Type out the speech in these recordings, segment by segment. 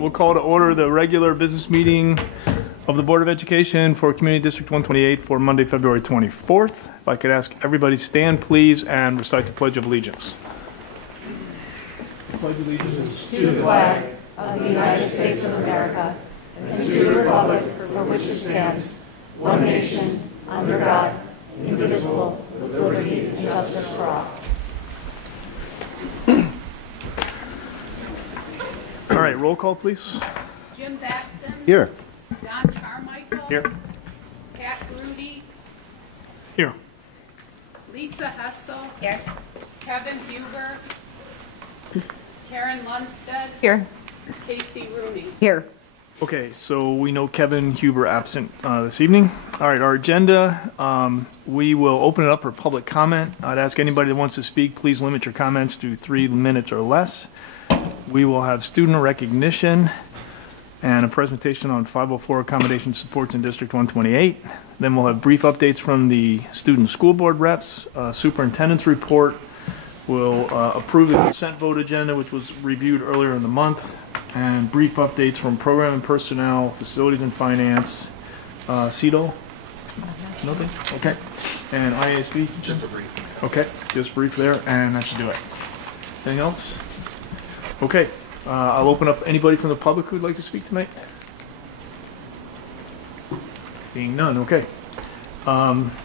We'll call to order the regular business meeting of the Board of Education for Community District 128 for Monday, February 24th. If I could ask everybody stand, please, and recite the Pledge of Allegiance. Pledge allegiance to the flag of the United States of America and to the republic for which it stands, one nation, under God, indivisible, with liberty and justice for all. All right, roll call, please. Jim Batson. Here. Don Carmichael. Here. Pat Grudy. Here. Lisa Hessel. Here. Kevin Huber. Karen Lundstedt. Here. Casey Rooney. Here. Okay, so we know Kevin Huber absent this evening. All right, our agenda, we will open it up for public comment. I'd ask anybody that wants to speak, please limit your comments to 3 minutes or less. We will have student recognition and a presentation on 504 accommodation supports in District 128. Then we'll have brief updates from the student school board reps, superintendent's report. We'll approve the consent vote agenda, which was reviewed earlier in the month, and brief updates from program and personnel, facilities and finance, CEDO? Nothing? Okay. And IASB? Just a brief. Okay, just brief there, and that should do it. Anything else? Okay, I'll open up anybody from the public who'd like to speak tonight. Being none, okay.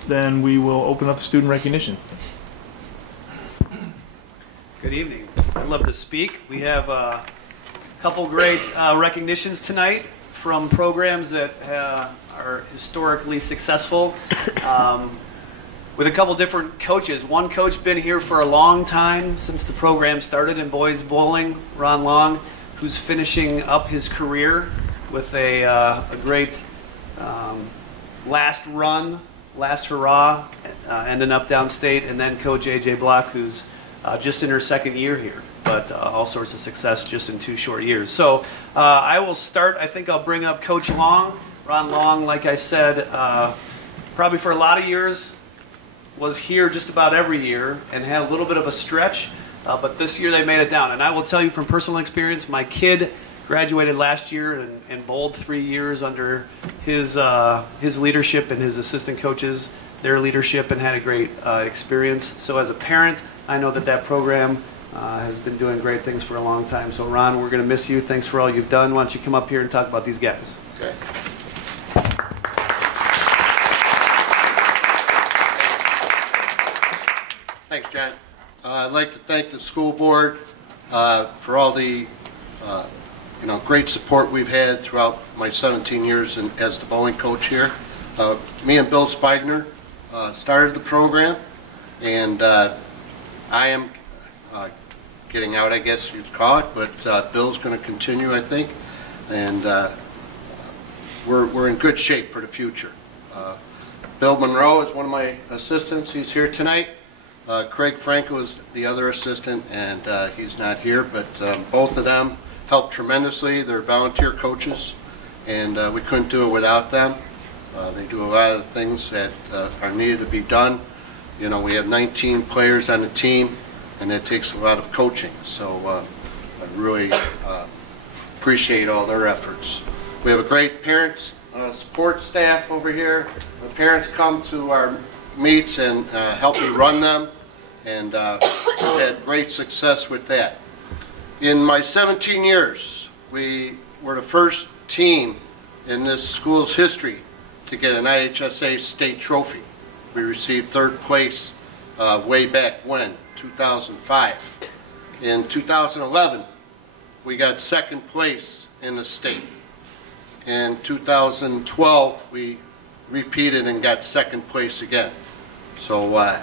Then we will open up student recognition. Good evening. I'd love to speak. We have a couple great recognitions tonight from programs that are historically successful. With a couple different coaches. One coach been here for a long time, since the program started in boys bowling, Ron Long, who's finishing up his career with a great last run, last hurrah, ending up downstate, and then Coach A.J. Block, who's just in her second year here, but all sorts of success just in 2 short years. So I will start. I think I'll bring up Coach Long. Ron Long, like I said, probably for a lot of years, was here just about every year and had a little bit of a stretch, but this year they made it down. And I will tell you from personal experience, my kid graduated last year and bowled 3 years under his leadership and his assistant coaches, their leadership, and had a great experience. So as a parent, I know that program has been doing great things for a long time. So Ron, we're going to miss you. Thanks for all you've done. Why don't you come up here and talk about these guys? Okay. Thanks, John. I'd like to thank the school board for all the great support we've had throughout my 17 years as the bowling coach here. Me and Bill Spigner started the program, and I am getting out, I guess you'd call it, but Bill's going to continue, I think, and we're in good shape for the future. Bill Monroe is one of my assistants. He's here tonight. Craig Franco is the other assistant, and he's not here, but both of them helped tremendously. They're volunteer coaches, and we couldn't do it without them. They do a lot of the things that are needed to be done. You know, we have 19 players on the team, and it takes a lot of coaching, so I really appreciate all their efforts. We have a great parents support staff over here. The parents come to our meets and help me run them, and we've had great success with that. In my 17 years, we were the first team in this school's history to get an IHSA state trophy. We received 3rd place way back when, 2005. In 2011, we got 2nd place in the state. In 2012, we repeated and got 2nd place again. So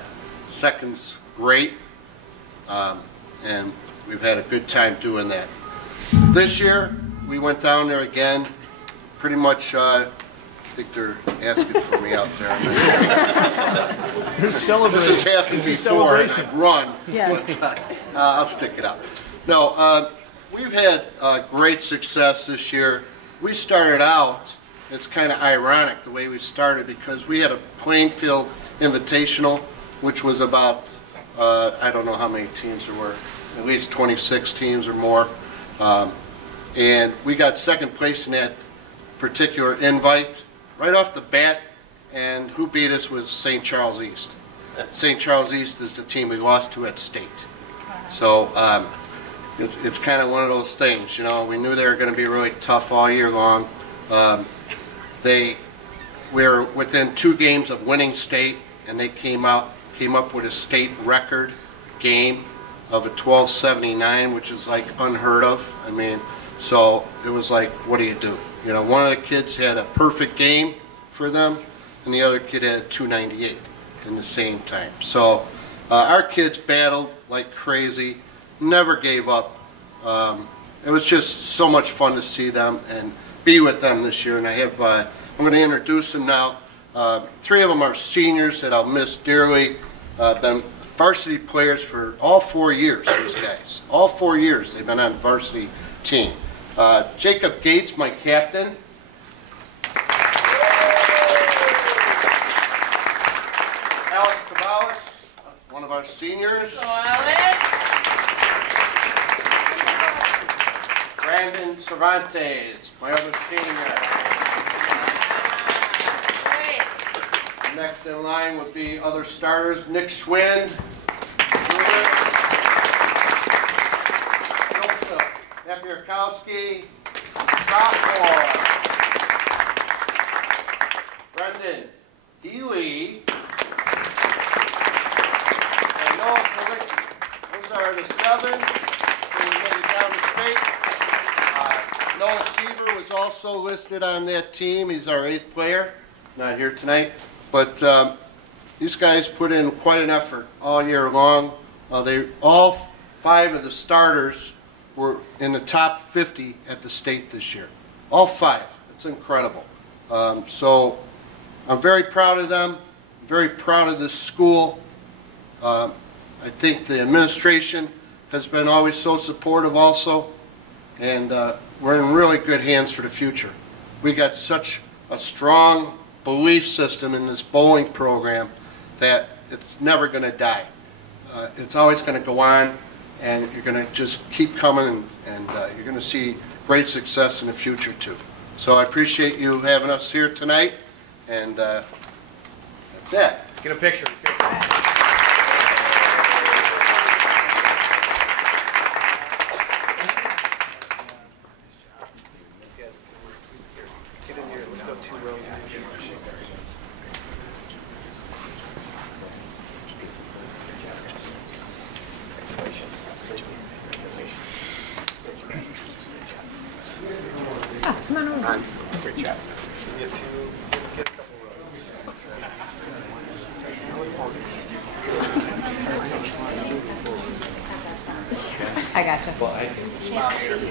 second's great, and we've had a good time doing that. This year, we went down there again, pretty much, I think they're asking for me out there. You're celebrating. This has happened before, and I've run. Yes. I'll stick it out. No, we've had great success this year. We started out, it's kind of ironic the way we started, because we had a Plainfield Invitational, which was about, I don't know how many teams there were, at least 26 teams or more. and we got second place in that particular invite right off the bat. And who beat us was St. Charles East. St. Charles East is the team we lost to at state. So it's kind of one of those things, you know. We knew they were going to be really tough all year long. We were within 2 games of winning state, and they came up with a state record game of a 1279, which is like unheard of. I mean, so it was like, what do you do? You know, one of the kids had a perfect game for them, and the other kid had a 298 in the same time. So our kids battled like crazy, never gave up. It was just so much fun to see them and be with them this year. And I have, I'm going to introduce them now. 3 of them are seniors that I'll miss dearly. Been varsity players for all 4 years, these guys. All 4 years they've been on the varsity team. Jacob Gates, my captain. Alex Caballas, one of our seniors. Brandon Cervantes, my other senior. Next in line would be other starters, Nick Schwind, Joseph Napierkowski, sophomore, Brendan Healy, and Noah Kalicki. Those are the 7 who made it down to state. Noah Seaver was also listed on that team. He's our 8th player, not here tonight. But these guys put in quite an effort all year long. All 5 of the starters were in the top 50 at the state this year. All 5. It's incredible. So I'm very proud of them. I'm very proud of this school. I think the administration has been always so supportive also. And we're in really good hands for the future. We got such a strong belief system in this bowling program that it's never going to die. It's always going to go on, and you're going to just keep coming, and you're going to see great success in the future too. So I appreciate you having us here tonight, and that's it. Let's get a picture. Great job. I gotcha.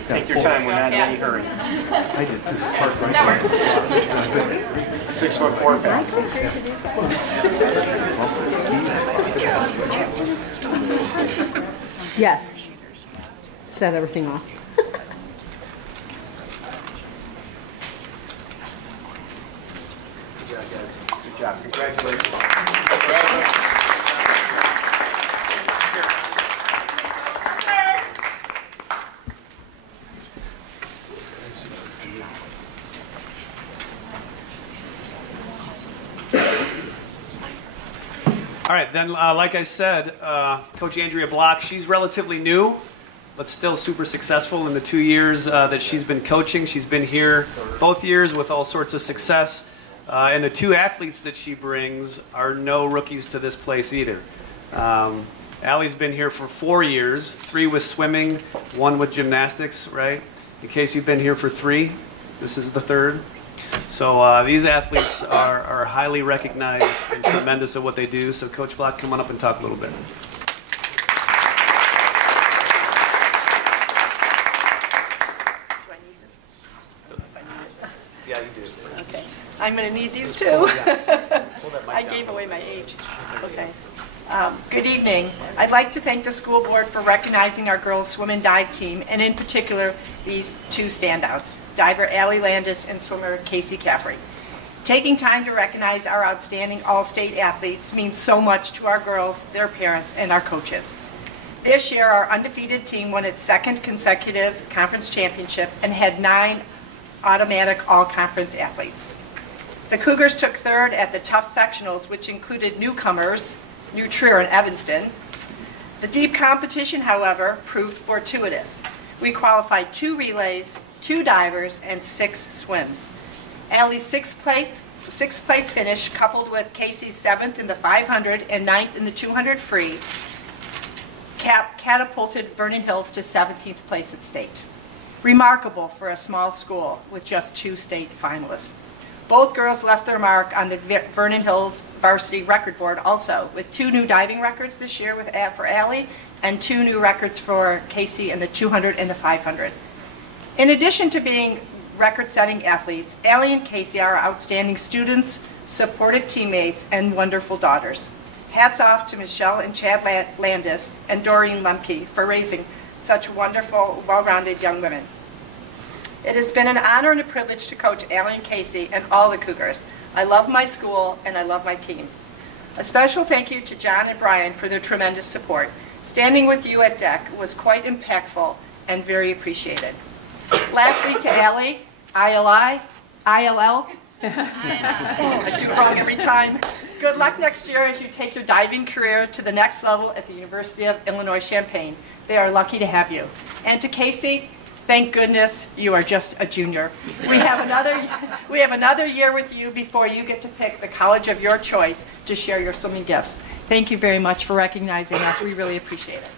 Take your time. We're not in any hurry. I did. Park right 6'4" pack. Yes. Set everything off. Good job. Congratulations. All right, then, like I said, Coach Andrea Block, she's relatively new, but still super successful in the 2 years that she's been coaching. She's been here both years with all sorts of success. And the 2 athletes that she brings are no rookies to this place either. Allie's been here for 4 years, 3 with swimming, 1 with gymnastics, right? In case you've been here for 3, this is the 3rd. So these athletes are highly recognized and tremendous at what they do. So Coach Block, come on up and talk a little bit. Yeah, you do. Okay. I'm going to need these too. I gave away my age. Okay. Good evening. I'd like to thank the school board for recognizing our girls swim and dive team, and in particular, these 2 standouts, diver Allie Landis and swimmer Casey Caffrey. Taking time to recognize our outstanding all-state athletes means so much to our girls, their parents, and our coaches. This year, our undefeated team won its second consecutive conference championship and had 9 automatic all-conference athletes. The Cougars took third at the tough sectionals, which included newcomers, New Trier and Evanston. The deep competition, however, proved fortuitous. We qualified 2 relays, 2 divers, and 6 swims. Allie's sixth place finish, coupled with Casey's 7th in the 500 and 9th in the 200 free, catapulted Vernon Hills to 17th place at state. Remarkable for a small school with just 2 state finalists. Both girls left their mark on the Vernon Hills varsity record board also, with 2 new diving records this year for Allie and 2 new records for Casey in the 200 and the 500. In addition to being record-setting athletes, Allie and Casey are outstanding students, supportive teammates, and wonderful daughters. Hats off to Michelle and Chad Landis and Doreen Lemke for raising such wonderful, well-rounded young women. It has been an honor and a privilege to coach Allie and Casey and all the Cougars. I love my school and I love my team. A special thank you to John and Brian for their tremendous support. Standing with you at DEC was quite impactful and very appreciated. Lastly, to Allie, ILL, I do wrong every time. Good luck next year as you take your diving career to the next level at the University of Illinois Champaign. They are lucky to have you. And to Casey, thank goodness you are just a junior. We have another year with you before you get to pick the college of your choice to share your swimming gifts. Thank you very much for recognizing us. We really appreciate it.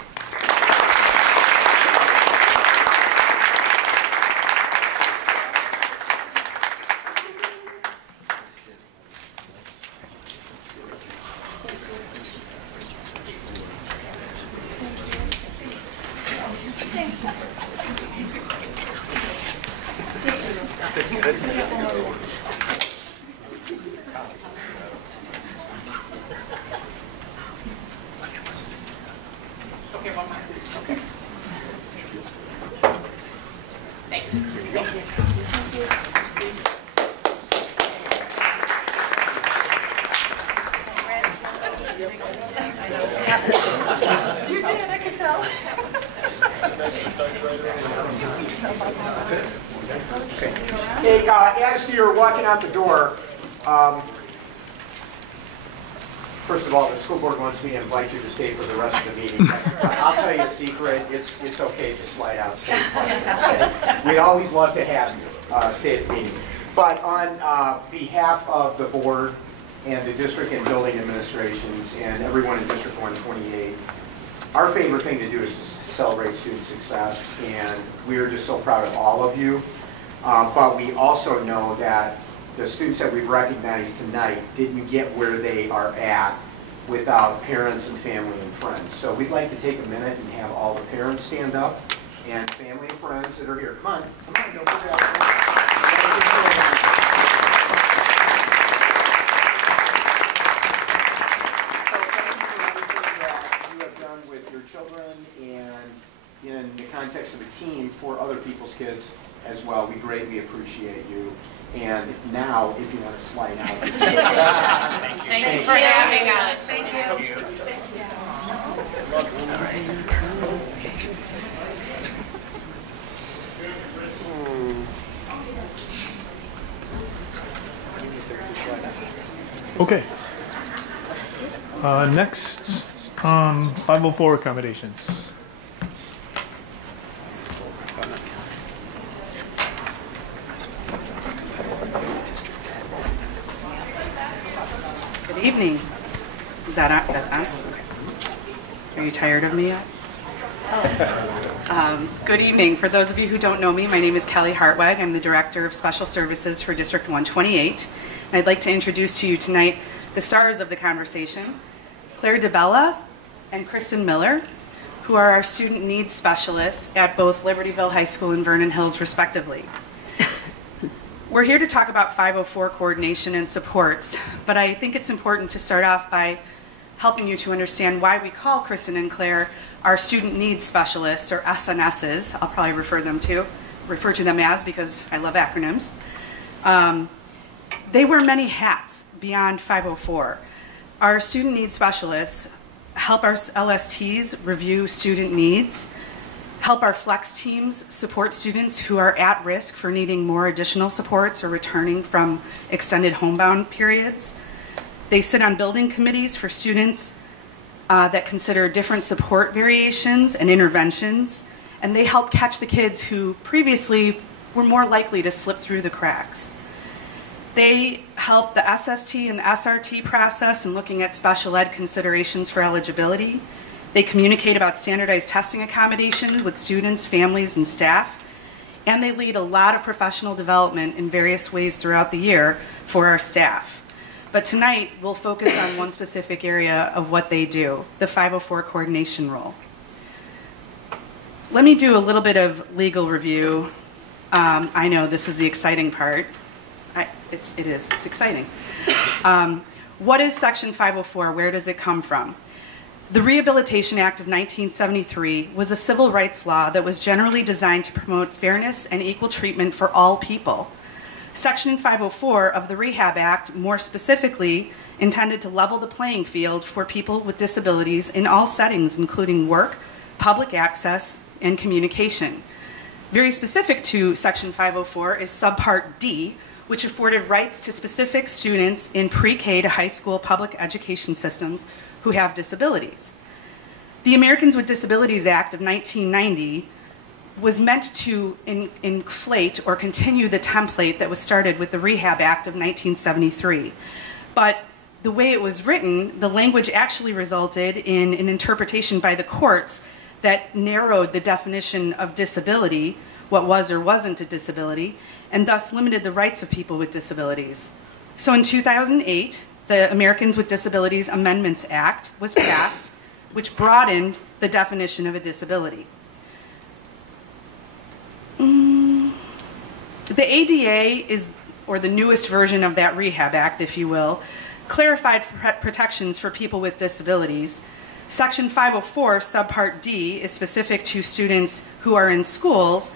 Hey, as you're walking out the door, first of all, the school board wants me to invite you to stay for the rest of the meeting. I'll tell you a secret, it's okay to slide out stage. Okay? We'd always love to have you stay at the meeting. But on behalf of the board and the district and building administrations and everyone in District 128, our favorite thing to do is to celebrate student success, and we are just so proud of all of you. But we also know that the students that we've recognized tonight didn't get where they are at without parents and family and friends. So we'd like to take a minute and have all the parents stand up and family and friends that are here. Come on, don't put your hands down. With your children and in the context of a team for other people's kids as well. We greatly appreciate you. And now, if you want to slide out. Thank you for having us. Thank you. Okay. Next, 504 accommodations. Good evening. Is that on? That's on? Are you tired of me yet? Good evening. For those of you who don't know me, my name is Kelly Hartweg. I'm the Director of Special Services for District 128. And I'd like to introduce to you tonight the stars of the conversation, Claire DeBella and Kristen Miller, who are our student needs specialists at both Libertyville High School and Vernon Hills, respectively. We're here to talk about 504 coordination and supports, but I think it's important to start off by helping you to understand why we call Kristen and Claire our student needs specialists, or SNSs. I'll probably refer to them as, because I love acronyms. They wear many hats beyond 504. Our student needs specialists help our LSTs review student needs, help our flex teams support students who are at risk for needing more additional supports or returning from extended homebound periods. They sit on building committees for students that consider different support variations and interventions, and they help catch the kids who previously were more likely to slip through the cracks. They help the SST and the SRT process in looking at special ed considerations for eligibility. They communicate about standardized testing accommodations with students, families, and staff. And they lead a lot of professional development in various ways throughout the year for our staff. But tonight, we'll focus on one specific area of what they do, the 504 coordination role. Let me do a little bit of legal review. I know this is the exciting part. It's exciting. What is Section 504? Where does it come from? The Rehabilitation Act of 1973 was a civil rights law that was generally designed to promote fairness and equal treatment for all people. Section 504 of the Rehab Act, more specifically, intended to level the playing field for people with disabilities in all settings, including work, public access, and communication. Very specific to Section 504 is Subpart D, which afforded rights to specific students in pre-K to high school public education systems who have disabilities. The Americans with Disabilities Act of 1990 was meant to inflate or continue the template that was started with the Rehab Act of 1973. But the way it was written, the language actually resulted in an interpretation by the courts that narrowed the definition of disability, what was or wasn't a disability, and thus limited the rights of people with disabilities. So in 2008, the Americans with Disabilities Amendments Act was passed, which broadened the definition of a disability. The ADA is, or the newest version of that Rehab Act, if you will, clarified protections for people with disabilities. Section 504, Subpart D, is specific to students who are in schools,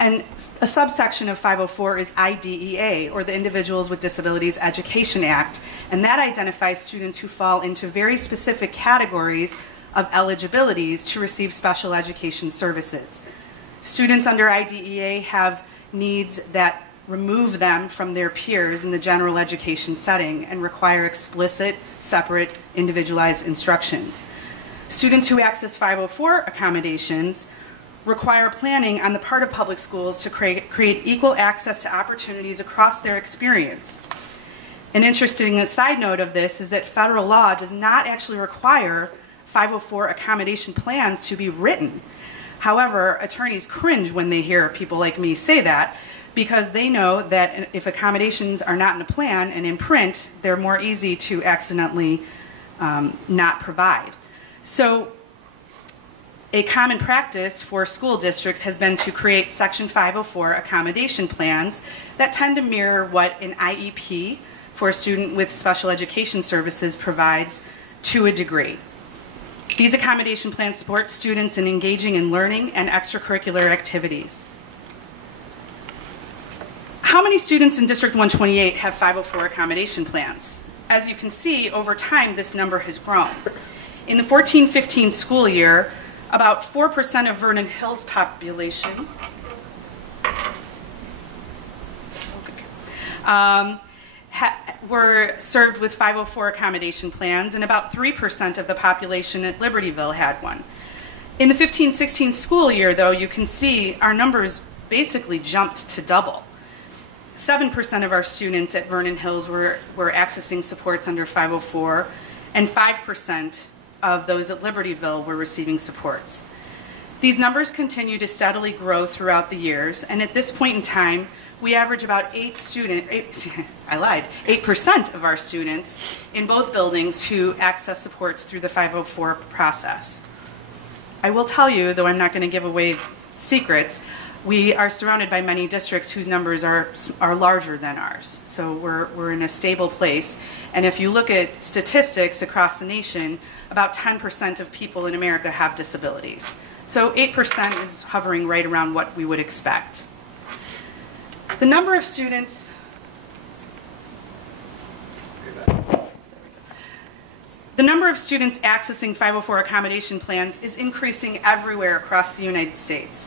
and a subsection of 504 is IDEA, or the Individuals with Disabilities Education Act, and that identifies students who fall into very specific categories of eligibilities to receive special education services. Students under IDEA have needs that remove them from their peers in the general education setting and require explicit, separate, individualized instruction. Students who access 504 accommodations require planning on the part of public schools to create equal access to opportunities across their experience. An interesting side note of this is that federal law does not actually require 504 accommodation plans to be written. However, attorneys cringe when they hear people like me say that, because they know that if accommodations are not in a plan and in print, they're more easy to accidentally not provide. So a common practice for school districts has been to create Section 504 accommodation plans that tend to mirror what an IEP for a student with special education services provides to a degree. These accommodation plans support students in engaging in learning and extracurricular activities. How many students in District 128 have 504 accommodation plans? As you can see, over time, this number has grown. In the 14-15 school year, about 4% of Vernon Hills population were served with 504 accommodation plans, and about 3% of the population at Libertyville had one. In the 15-16 school year, though, you can see our numbers basically jumped to double. 7% of our students at Vernon Hills were accessing supports under 504, and 5% of those at Libertyville were receiving supports. These numbers continue to steadily grow throughout the years, and at this point in time, we average about 8% of our students in both buildings who access supports through the 504 process. I will tell you, though I'm not going to give away secrets, we are surrounded by many districts whose numbers are larger than ours. So we're in a stable place. And if you look at statistics across the nation, about 10% of people in America have disabilities. So 8% is hovering right around what we would expect. The number of students The number of students accessing 504 accommodation plans is increasing everywhere across the United States.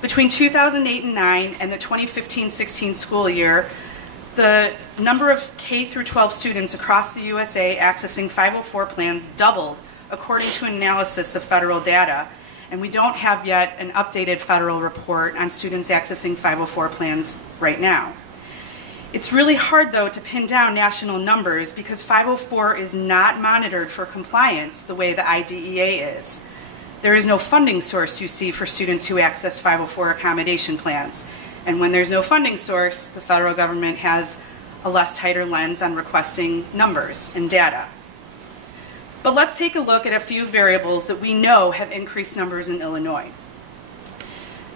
Between 2008 and 9 and the 2015-16 school year, the number of K through 12 students across the USA accessing 504 plans doubled, according to an analysis of federal data. And we don't have yet an updated federal report on students accessing 504 plans right now. It's really hard, though, to pin down national numbers because 504 is not monitored for compliance the way the IDEA is. There is no funding source, you see, for students who access 504 accommodation plans. And when there's no funding source, the federal government has a less tighter lens on requesting numbers and data. But let's take a look at a few variables that we know have increased numbers in Illinois.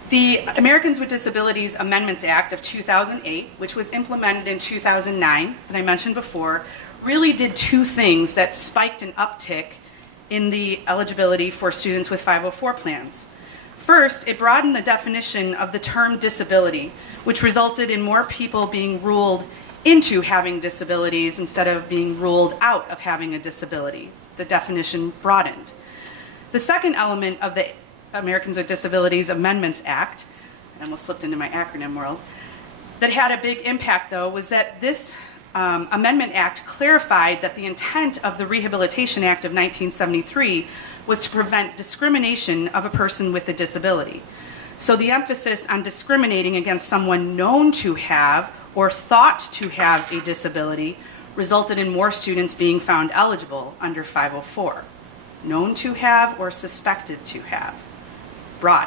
The Americans with Disabilities Amendments Act of 2008, which was implemented in 2009, that I mentioned before, really did two things that spiked an uptick in the eligibility for students with 504 plans. First, it broadened the definition of the term disability, which resulted in more people being ruled into having disabilities instead of being ruled out of having a disability. The definition broadened. The second element of the Americans with Disabilities Amendments Act, I almost slipped into my acronym world, that had a big impact, though, was that this Amendment Act clarified that the intent of the Rehabilitation Act of 1973 was to prevent discrimination of a person with a disability. So the emphasis on discriminating against someone known to have or thought to have a disability resulted in more students being found eligible under 504. Known to have or suspected to have. Broad.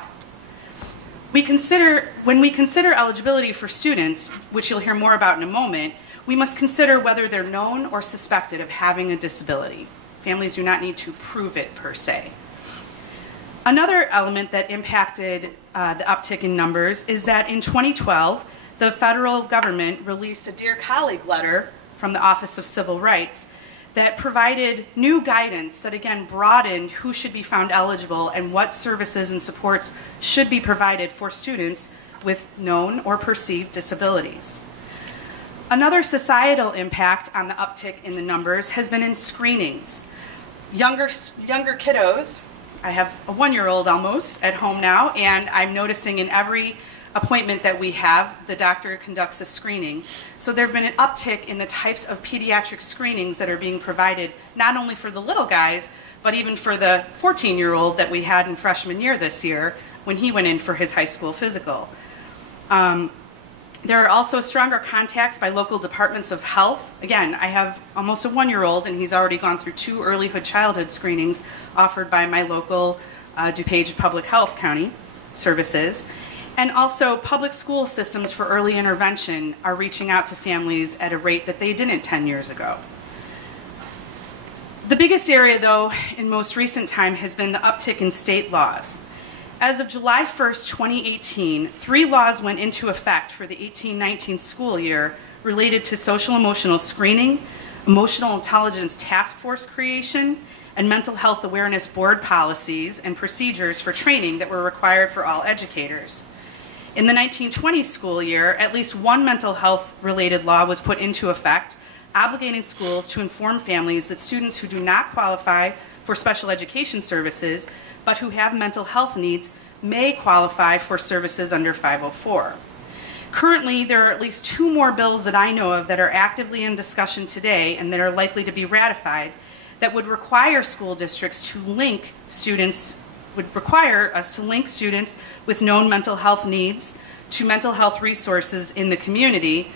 When we consider eligibility for students, which you'll hear more about in a moment, we must consider whether they're known or suspected of having a disability. Families do not need to prove it per se. Another element that impacted the uptick in numbers is that in 2012, the federal government released a Dear Colleague letter from the Office of Civil Rights that provided new guidance that again broadened who should be found eligible and what services and supports should be provided for students with known or perceived disabilities. Another societal impact on the uptick in the numbers has been in screenings. Younger kiddos, I have a 1-year-old almost at home now, and I'm noticing in every appointment that we have, the doctor conducts a screening. So there have been an uptick in the types of pediatric screenings that are being provided, not only for the little guys, but even for the 14-year-old that we had in freshman year this year when he went in for his high school physical. There are also stronger contacts by local departments of health. Again, I have almost a 1-year-old and he's already gone through 2 earlyhood childhood screenings offered by my local DuPage Public Health County services. And also, public school systems for early intervention are reaching out to families at a rate that they didn't 10 years ago. The biggest area, though, in most recent time has been the uptick in state laws. As of July 1st, 2018, 3 laws went into effect for the 18-19 school year related to social-emotional screening, emotional intelligence task force creation, and mental health awareness board policies and procedures for training that were required for all educators. In the 1920 school year, at least one mental health-related law was put into effect, obligating schools to inform families that students who do not qualify for special education services, but who have mental health needs, may qualify for services under 504. Currently, there are at least 2 more bills that I know of that are actively in discussion today and that are likely to be ratified that would require school districts to link students with known mental health needs to mental health resources in the community.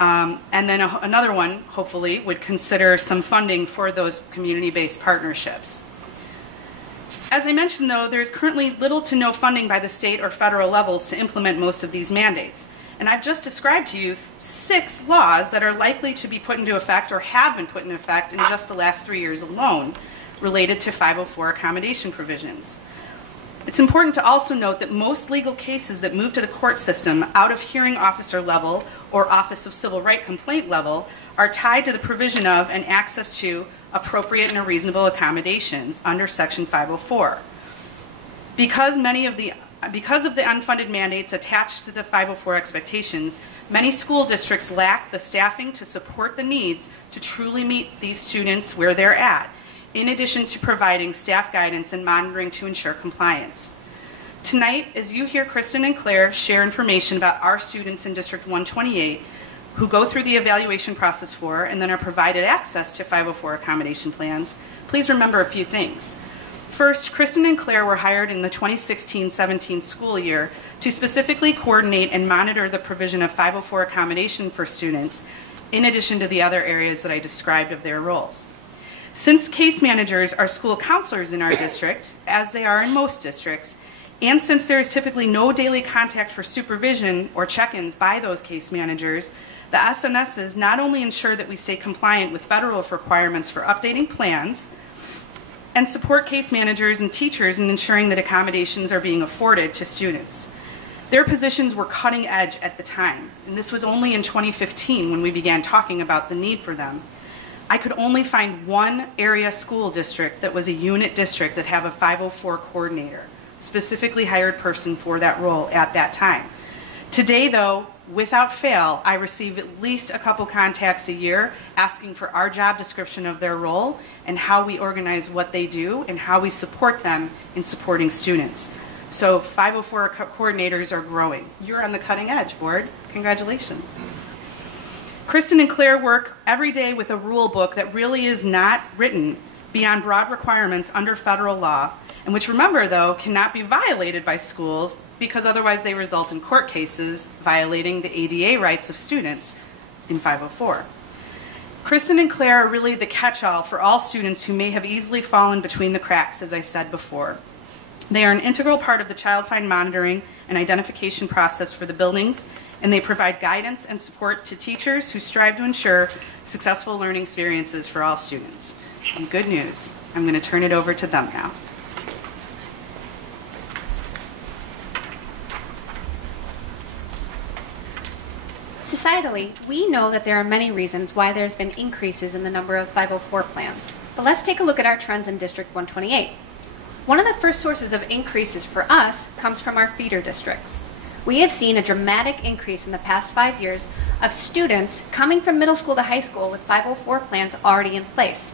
And then another one, hopefully, would consider some funding for those community-based partnerships. As I mentioned, though, there's currently little to no funding by the state or federal levels to implement most of these mandates. And I've just described to you 6 laws that are likely to be put into effect or have been put into effect in just the last 3 years alone related to 504 accommodation provisions. It's important to also note that most legal cases that move to the court system out of hearing officer level or Office of Civil Right complaint level are tied to the provision of and access to appropriate and reasonable accommodations under Section 504. Because of the unfunded mandates attached to the 504 expectations, many school districts lack the staffing to support the needs to truly meet these students where they're at. in addition to providing staff guidance and monitoring to ensure compliance. Tonight, as you hear Kristen and Claire share information about our students in District 128 who go through the evaluation process for and then are provided access to 504 accommodation plans, please remember a few things. First, Kristen and Claire were hired in the 2016-17 school year to specifically coordinate and monitor the provision of 504 accommodation for students, in addition to the other areas that I described of their roles. Since case managers are school counselors in our district, as they are in most districts, and since there is typically no daily contact for supervision or check-ins by those case managers, the SNSs not only ensure that we stay compliant with federal requirements for updating plans, and support case managers and teachers in ensuring that accommodations are being afforded to students. Their positions were cutting edge at the time, and this was only in 2015 when we began talking about the need for them. I could only find one area school district that was a unit district that have a 504 coordinator, specifically hired person for that role at that time. Today, though, without fail, I receive at least a couple contacts a year asking for our job description of their role and how we organize what they do and how we support them in supporting students. So 504 coordinators are growing. You're on the cutting edge, board. Congratulations. Kristen and Claire work every day with a rule book that really is not written beyond broad requirements under federal law, and which, remember though, cannot be violated by schools because otherwise they result in court cases violating the ADA rights of students in 504. Kristen and Claire are really the catch-all for all students who may have easily fallen between the cracks, as I said before. They are an integral part of the child find monitoring and identification process for the buildings, and they provide guidance and support to teachers who strive to ensure successful learning experiences for all students. And good news, I'm going to turn it over to them now. Societally, we know that there are many reasons why there's been increases in the number of 504 plans. But let's take a look at our trends in District 128. One of the first sources of increases for us comes from our feeder districts. We have seen a dramatic increase in the past 5 years of students coming from middle school to high school with 504 plans already in place.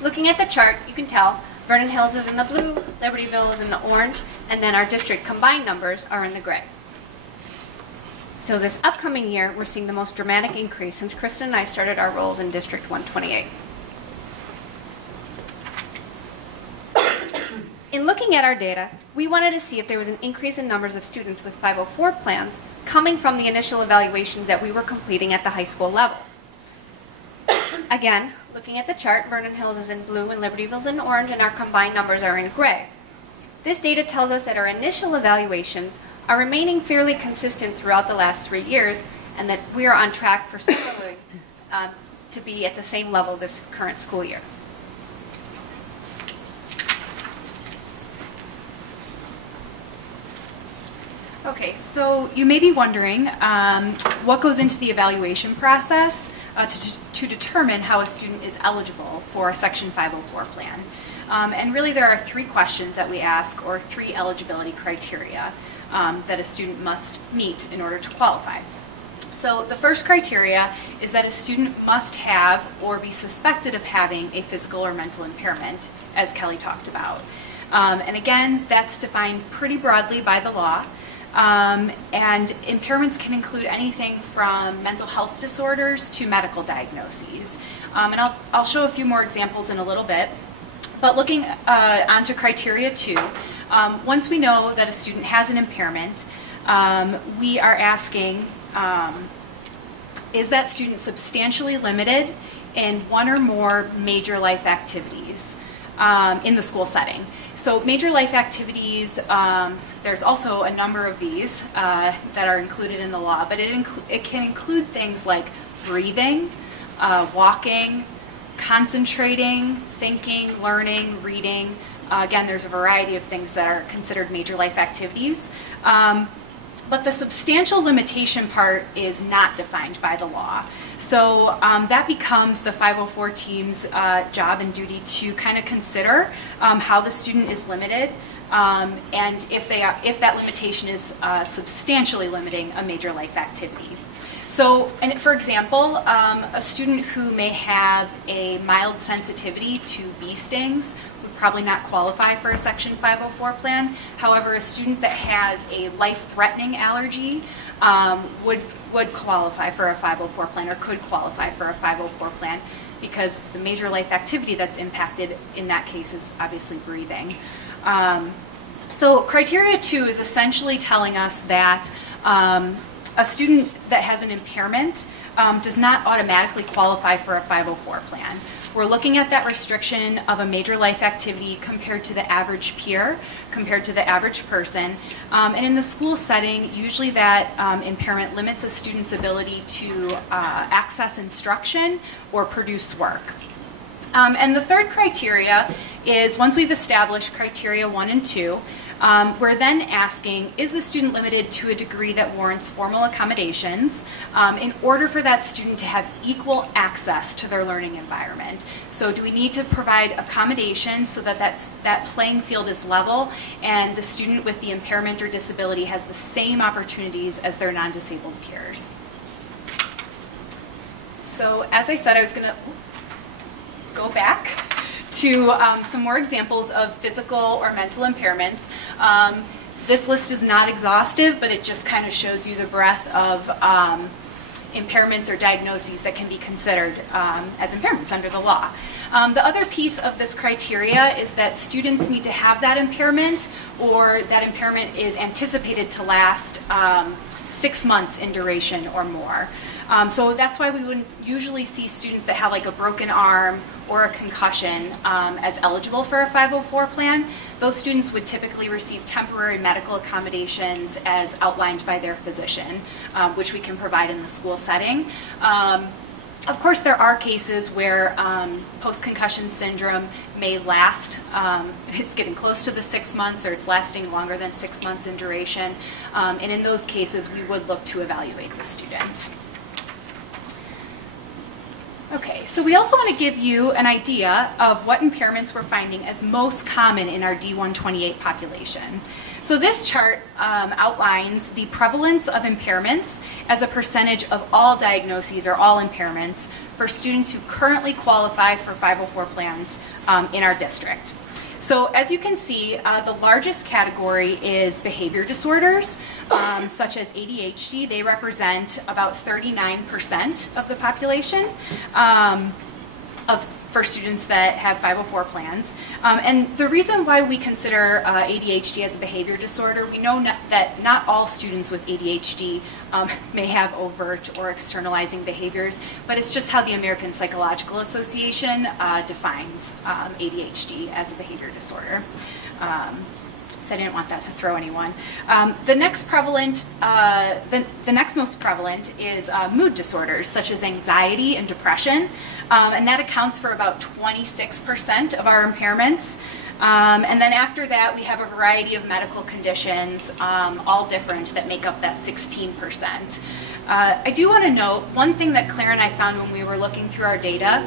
Looking at the chart, you can tell Vernon Hills is in the blue, Libertyville is in the orange, and then our district combined numbers are in the gray. So this upcoming year, we're seeing the most dramatic increase since Kristen and I started our roles in District 128. In looking at our data, we wanted to see if there was an increase in numbers of students with 504 plans coming from the initial evaluations that we were completing at the high school level. Again, looking at the chart, Vernon Hills is in blue and Libertyville is in orange, and our combined numbers are in gray. This data tells us that our initial evaluations are remaining fairly consistent throughout the last 3 years, and that we are on track for similarly to be at the same level this current school year. Okay, so you may be wondering what goes into the evaluation process to determine how a student is eligible for a Section 504 plan. And really there are 3 questions that we ask, or 3 eligibility criteria that a student must meet in order to qualify. So the first criteria is that a student must have or be suspected of having a physical or mental impairment, as Kelly talked about. And again, that's defined pretty broadly by the law. And impairments can include anything from mental health disorders to medical diagnoses. And I'll show a few more examples in a little bit. But looking onto criteria 2, once we know that a student has an impairment, we are asking, is that student substantially limited in one or more major life activities in the school setting? So major life activities, there's also a number of these that are included in the law, but it can include things like breathing, walking, concentrating, thinking, learning, reading. Again, there's a variety of things that are considered major life activities. But the substantial limitation part is not defined by the law. So that becomes the 504 team's job and duty to kind of consider how the student is limited, and if that limitation is substantially limiting a major life activity. So, and for example, a student who may have a mild sensitivity to bee stings would probably not qualify for a Section 504 plan. However, a student that has a life-threatening allergy would qualify for a 504 plan, or could qualify for a 504 plan, because the major life activity that's impacted in that case is obviously breathing. So criteria 2 is essentially telling us that a student that has an impairment does not automatically qualify for a 504 plan. We're looking at that restriction of a major life activity compared to the average peer, compared to the average person. And in the school setting, usually that impairment limits a student's ability to access instruction or produce work. And the third criteria is, once we've established criteria 1 and 2, we're then asking, is the student limited to a degree that warrants formal accommodations in order for that student to have equal access to their learning environment? So do we need to provide accommodations so that that playing field is level and the student with the impairment or disability has the same opportunities as their non-disabled peers? So as I said, I was going to go back to some more examples of physical or mental impairments. This list is not exhaustive, but it just kind of shows you the breadth of impairments or diagnoses that can be considered as impairments under the law. The other piece of this criteria is that students need to have that impairment, or that impairment is anticipated to last 6 months in duration or more. So that's why we wouldn't usually see students that have like a broken arm or a concussion as eligible for a 504 plan. Those students would typically receive temporary medical accommodations as outlined by their physician, which we can provide in the school setting. Of course, there are cases where post-concussion syndrome may last. It's getting close to the 6 months, or it's lasting longer than 6 months in duration. And in those cases, we would look to evaluate the student. Okay, so we also want to give you an idea of what impairments we're finding as most common in our D128 population. So this chart outlines the prevalence of impairments as a percentage of all diagnoses or all impairments for students who currently qualify for 504 plans in our district. So as you can see, the largest category is behavior disorders, such as ADHD. They represent about 39% of the population for students that have 504 plans. And the reason why we consider ADHD as a behavior disorder, we know that not all students with ADHD may have overt or externalizing behaviors, but it's just how the American Psychological Association defines ADHD as a behavior disorder. So I didn't want that to throw anyone. The next most prevalent is mood disorders, such as anxiety and depression, and that accounts for about 26% of our impairments. And then after that, we have a variety of medical conditions, all different, that make up that 16%. I do want to note, one thing that Claire and I found when we were looking through our data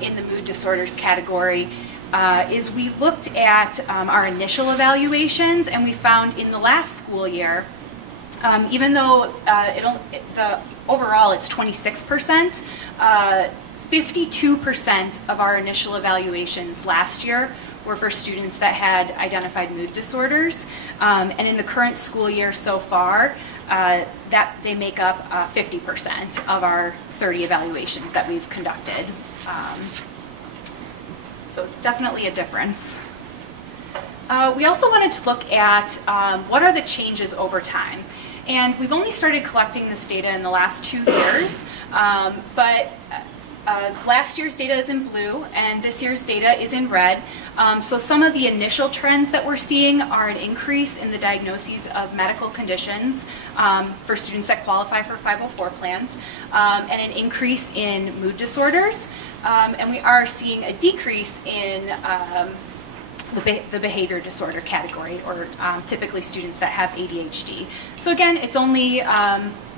in the mood disorders category is we looked at our initial evaluations, and we found in the last school year, even though overall it's 26%, 52% of our initial evaluations last year were for students that had identified mood disorders. And in the current school year so far, that they make up 50% of our 30 evaluations that we've conducted. So definitely a difference. We also wanted to look at what are the changes over time. And we've only started collecting this data in the last 2 years, but last year's data is in blue and this year's data is in red. So some of the initial trends that we're seeing are an increase in the diagnoses of medical conditions for students that qualify for 504 plans, and an increase in mood disorders. And we are seeing a decrease in the behavior disorder category, or typically students that have ADHD. So again, it's only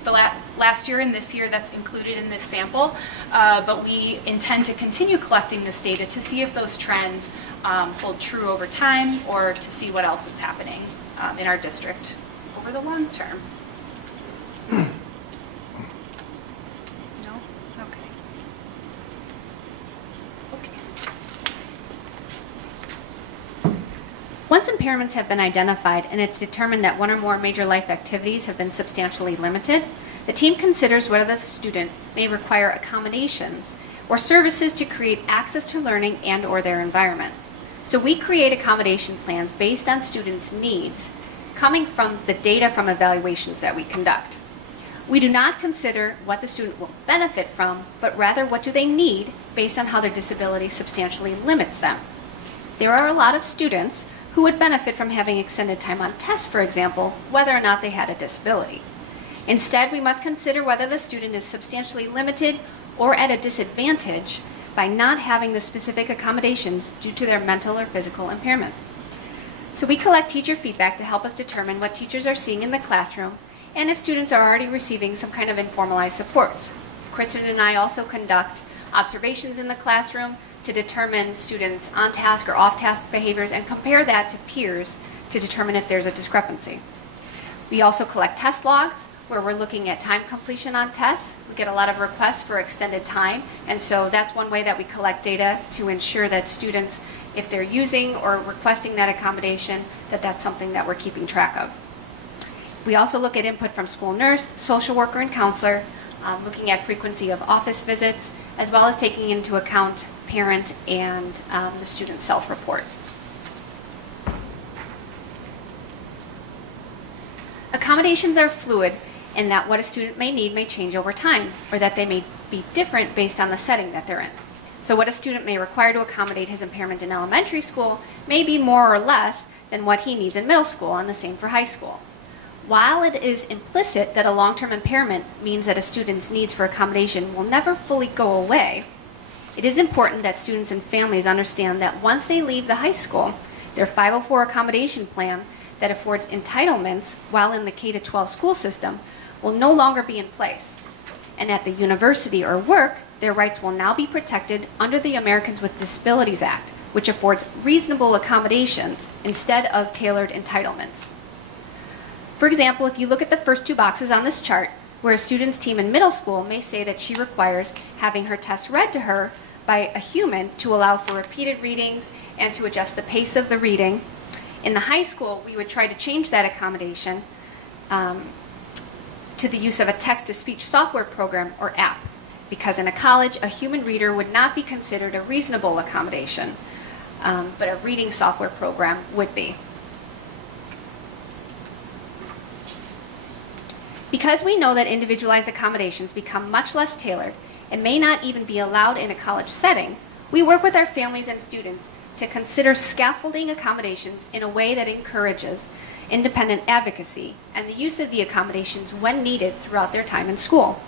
the last year and this year that's included in this sample, but we intend to continue collecting this data to see if those trends hold true over time, or to see what else is happening in our district over the long term. Once impairments have been identified and it's determined that one or more major life activities have been substantially limited, the team considers whether the student may require accommodations or services to create access to learning and/or their environment. So we create accommodation plans based on students' needs, coming from the data from evaluations that we conduct. We do not consider what the student will benefit from, but rather what do they need based on how their disability substantially limits them. There are a lot of students who would benefit from having extended time on tests, for example, whether or not they had a disability. Instead, we must consider whether the student is substantially limited or at a disadvantage by not having the specific accommodations due to their mental or physical impairment. So we collect teacher feedback to help us determine what teachers are seeing in the classroom and if students are already receiving some kind of informalized supports. Kristen and I also conduct observations in the classroom to determine students' on-task or off-task behaviors and compare that to peers to determine if there's a discrepancy. We also collect test logs where we're looking at time completion on tests. We get a lot of requests for extended time, and so that's one way that we collect data to ensure that students, if they're using or requesting that accommodation, that that's something that we're keeping track of. We also look at input from school nurse, social worker, and counselor, looking at frequency of office visits, as well as taking into account parent and the student self-report. Accommodations are fluid in that what a student may need may change over time, or that they may be different based on the setting that they're in. So what a student may require to accommodate his impairment in elementary school may be more or less than what he needs in middle school, and the same for high school. While it is implicit that a long-term impairment means that a student's needs for accommodation will never fully go away, it is important that students and families understand that once they leave the high school, their 504 accommodation plan that affords entitlements while in the K-12 school system will no longer be in place. And at the university or work, their rights will now be protected under the Americans with Disabilities Act, which affords reasonable accommodations instead of tailored entitlements. For example, if you look at the first two boxes on this chart, where a student's team in middle school may say that she requires having her tests read to her by a human to allow for repeated readings and to adjust the pace of the reading, in the high school, we would try to change that accommodation to the use of a text-to-speech software program or app, because in a college, a human reader would not be considered a reasonable accommodation, but a reading software program would be. Because we know that individualized accommodations become much less tailored and may not even be allowed in a college setting, we work with our families and students to consider scaffolding accommodations in a way that encourages independent advocacy and the use of the accommodations when needed throughout their time in school.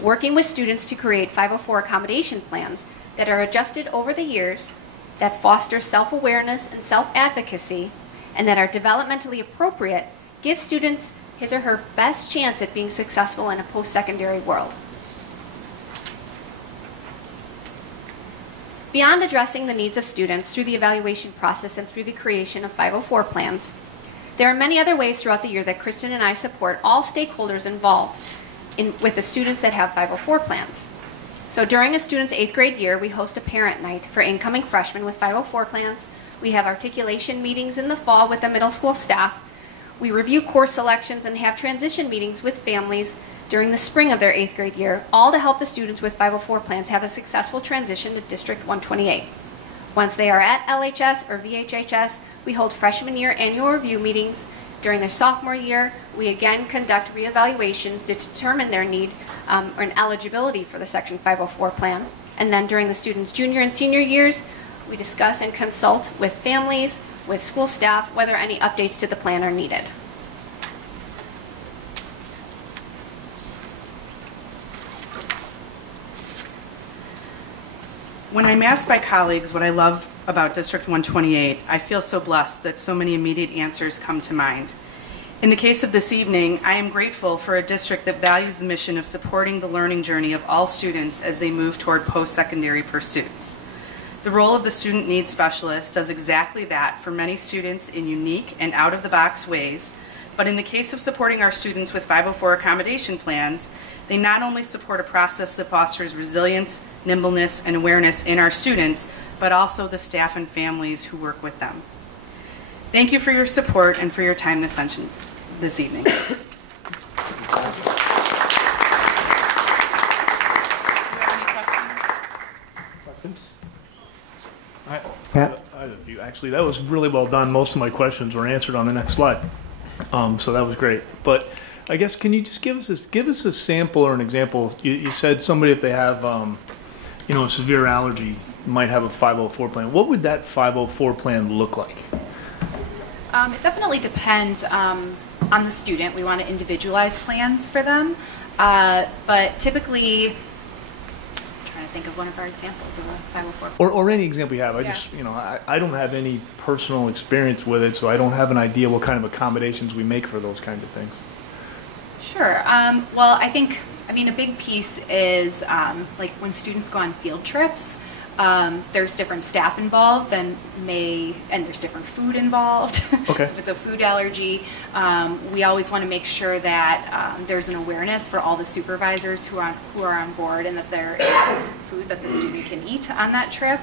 Working with students to create 504 accommodation plans that are adjusted over the years, that foster self-awareness and self-advocacy, and that are developmentally appropriate gives students his or her best chance at being successful in a post-secondary world. Beyond addressing the needs of students through the evaluation process and through the creation of 504 plans, there are many other ways throughout the year that Kristen and I support all stakeholders involved with the students that have 504 plans. So during a student's 8th grade year, we host a parent night for incoming freshmen with 504 plans. We have articulation meetings in the fall with the middle school staff. We review course selections and have transition meetings with families during the spring of their 8th grade year, all to help the students with 504 plans have a successful transition to District 128. Once they are at LHS or VHHS, we hold freshman year annual review meetings. During their sophomore year, we again conduct reevaluations to determine their need or an eligibility for the Section 504 plan. And then during the students' junior and senior years, we discuss and consult with families, with school staff, whether any updates to the plan are needed. When I'm asked by colleagues what I love about District 128, I feel so blessed that so many immediate answers come to mind. In the case of this evening, I am grateful for a district that values the mission of supporting the learning journey of all students as they move toward post-secondary pursuits. The role of the student needs specialist does exactly that for many students in unique and out-of-the-box ways, but in the case of supporting our students with 504 accommodation plans, they not only support a process that fosters resilience, nimbleness, and awareness in our students, but also the staff and families who work with them. Thank you for your support and for your time this evening. I have a few. Actually, that was really well done. Most of my questions were answered on the next slide, so that was great. But I guess, can you just give us a sample or an example? You said somebody, if they have a severe allergy, might have a 504 plan. What would that 504 plan look like? It definitely depends on the student. We want to individualize plans for them, but typically, I'm trying to think of one of our examples of a 504. Or any example you have. I don't have any personal experience with it, so I don't have an idea what kind of accommodations we make for those kinds of things. Sure. Well, I mean, a big piece is like when students go on field trips. There's different staff involved and there's different food involved. Okay. So if it's a food allergy, we always want to make sure that there's an awareness for all the supervisors who are on board, and that there is food that the student can eat on that trip.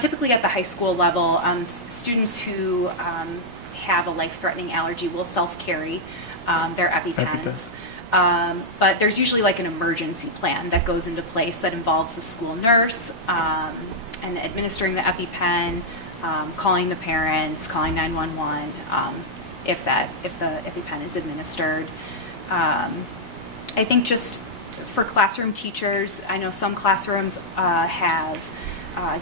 Typically at the high school level, students who have a life-threatening allergy will self-carry their EpiPens. But there's usually like an emergency plan that goes into place that involves the school nurse and administering the EpiPen, calling the parents, calling 911 if the EpiPen is administered. I think just for classroom teachers, I know some classrooms have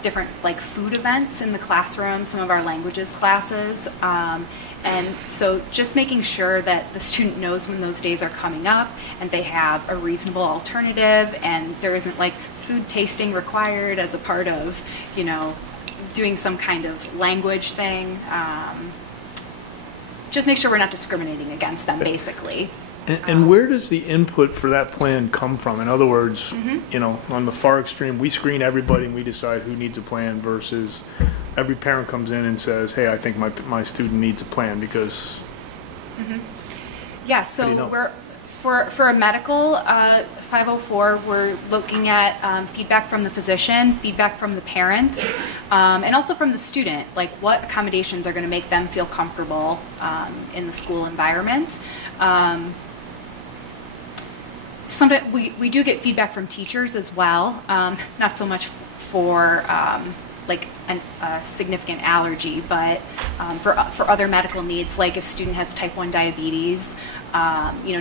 different like food events in the classroom, some of our languages classes. And so just making sure that the student knows when those days are coming up and they have a reasonable alternative, and there isn't like food tasting required as a part of, doing some kind of language thing. Just make sure we're not discriminating against them, basically. And where does the input for that plan come from? In other words, on the far extreme, we screen everybody and we decide who needs a plan, versus every parent comes in and says, hey, I think my student needs a plan because... Yeah, so we're for a medical 504, we're looking at feedback from the physician, feedback from the parents, and also from the student, like what accommodations are going to make them feel comfortable in the school environment. Sometimes we do get feedback from teachers as well, not so much for like a significant allergy, but for other medical needs, like if student has type 1 diabetes,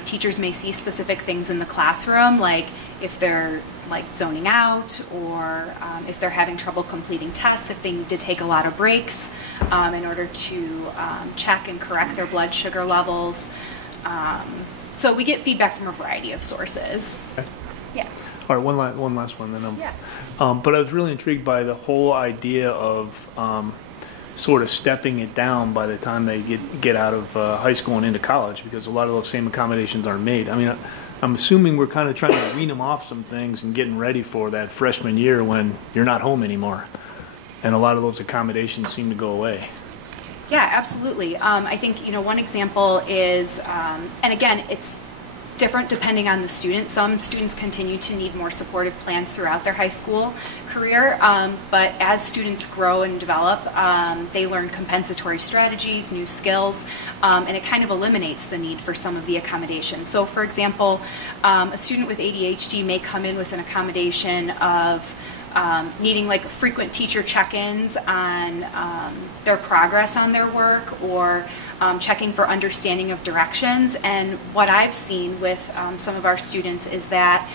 teachers may see specific things in the classroom, like if they're like zoning out, or if they're having trouble completing tests, if they need to take a lot of breaks in order to check and correct their blood sugar levels. So we get feedback from a variety of sources. Okay. Yeah. All right, one last one then. But I was really intrigued by the whole idea of sort of stepping it down by the time they get out of high school and into college, because a lot of those same accommodations aren't made. I mean, I'm assuming we're kind of trying to wean them off some things and getting ready for that freshman year when you're not home anymore, and a lot of those accommodations seem to go away. Yeah, absolutely. I think, one example is, and again, it's different depending on the student. Some students continue to need more supportive plans throughout their high school career, but as students grow and develop, they learn compensatory strategies, new skills, and it kind of eliminates the need for some of the accommodations. So for example, a student with ADHD may come in with an accommodation of needing like frequent teacher check-ins on their progress on their work, or checking for understanding of directions. And what I've seen with some of our students is that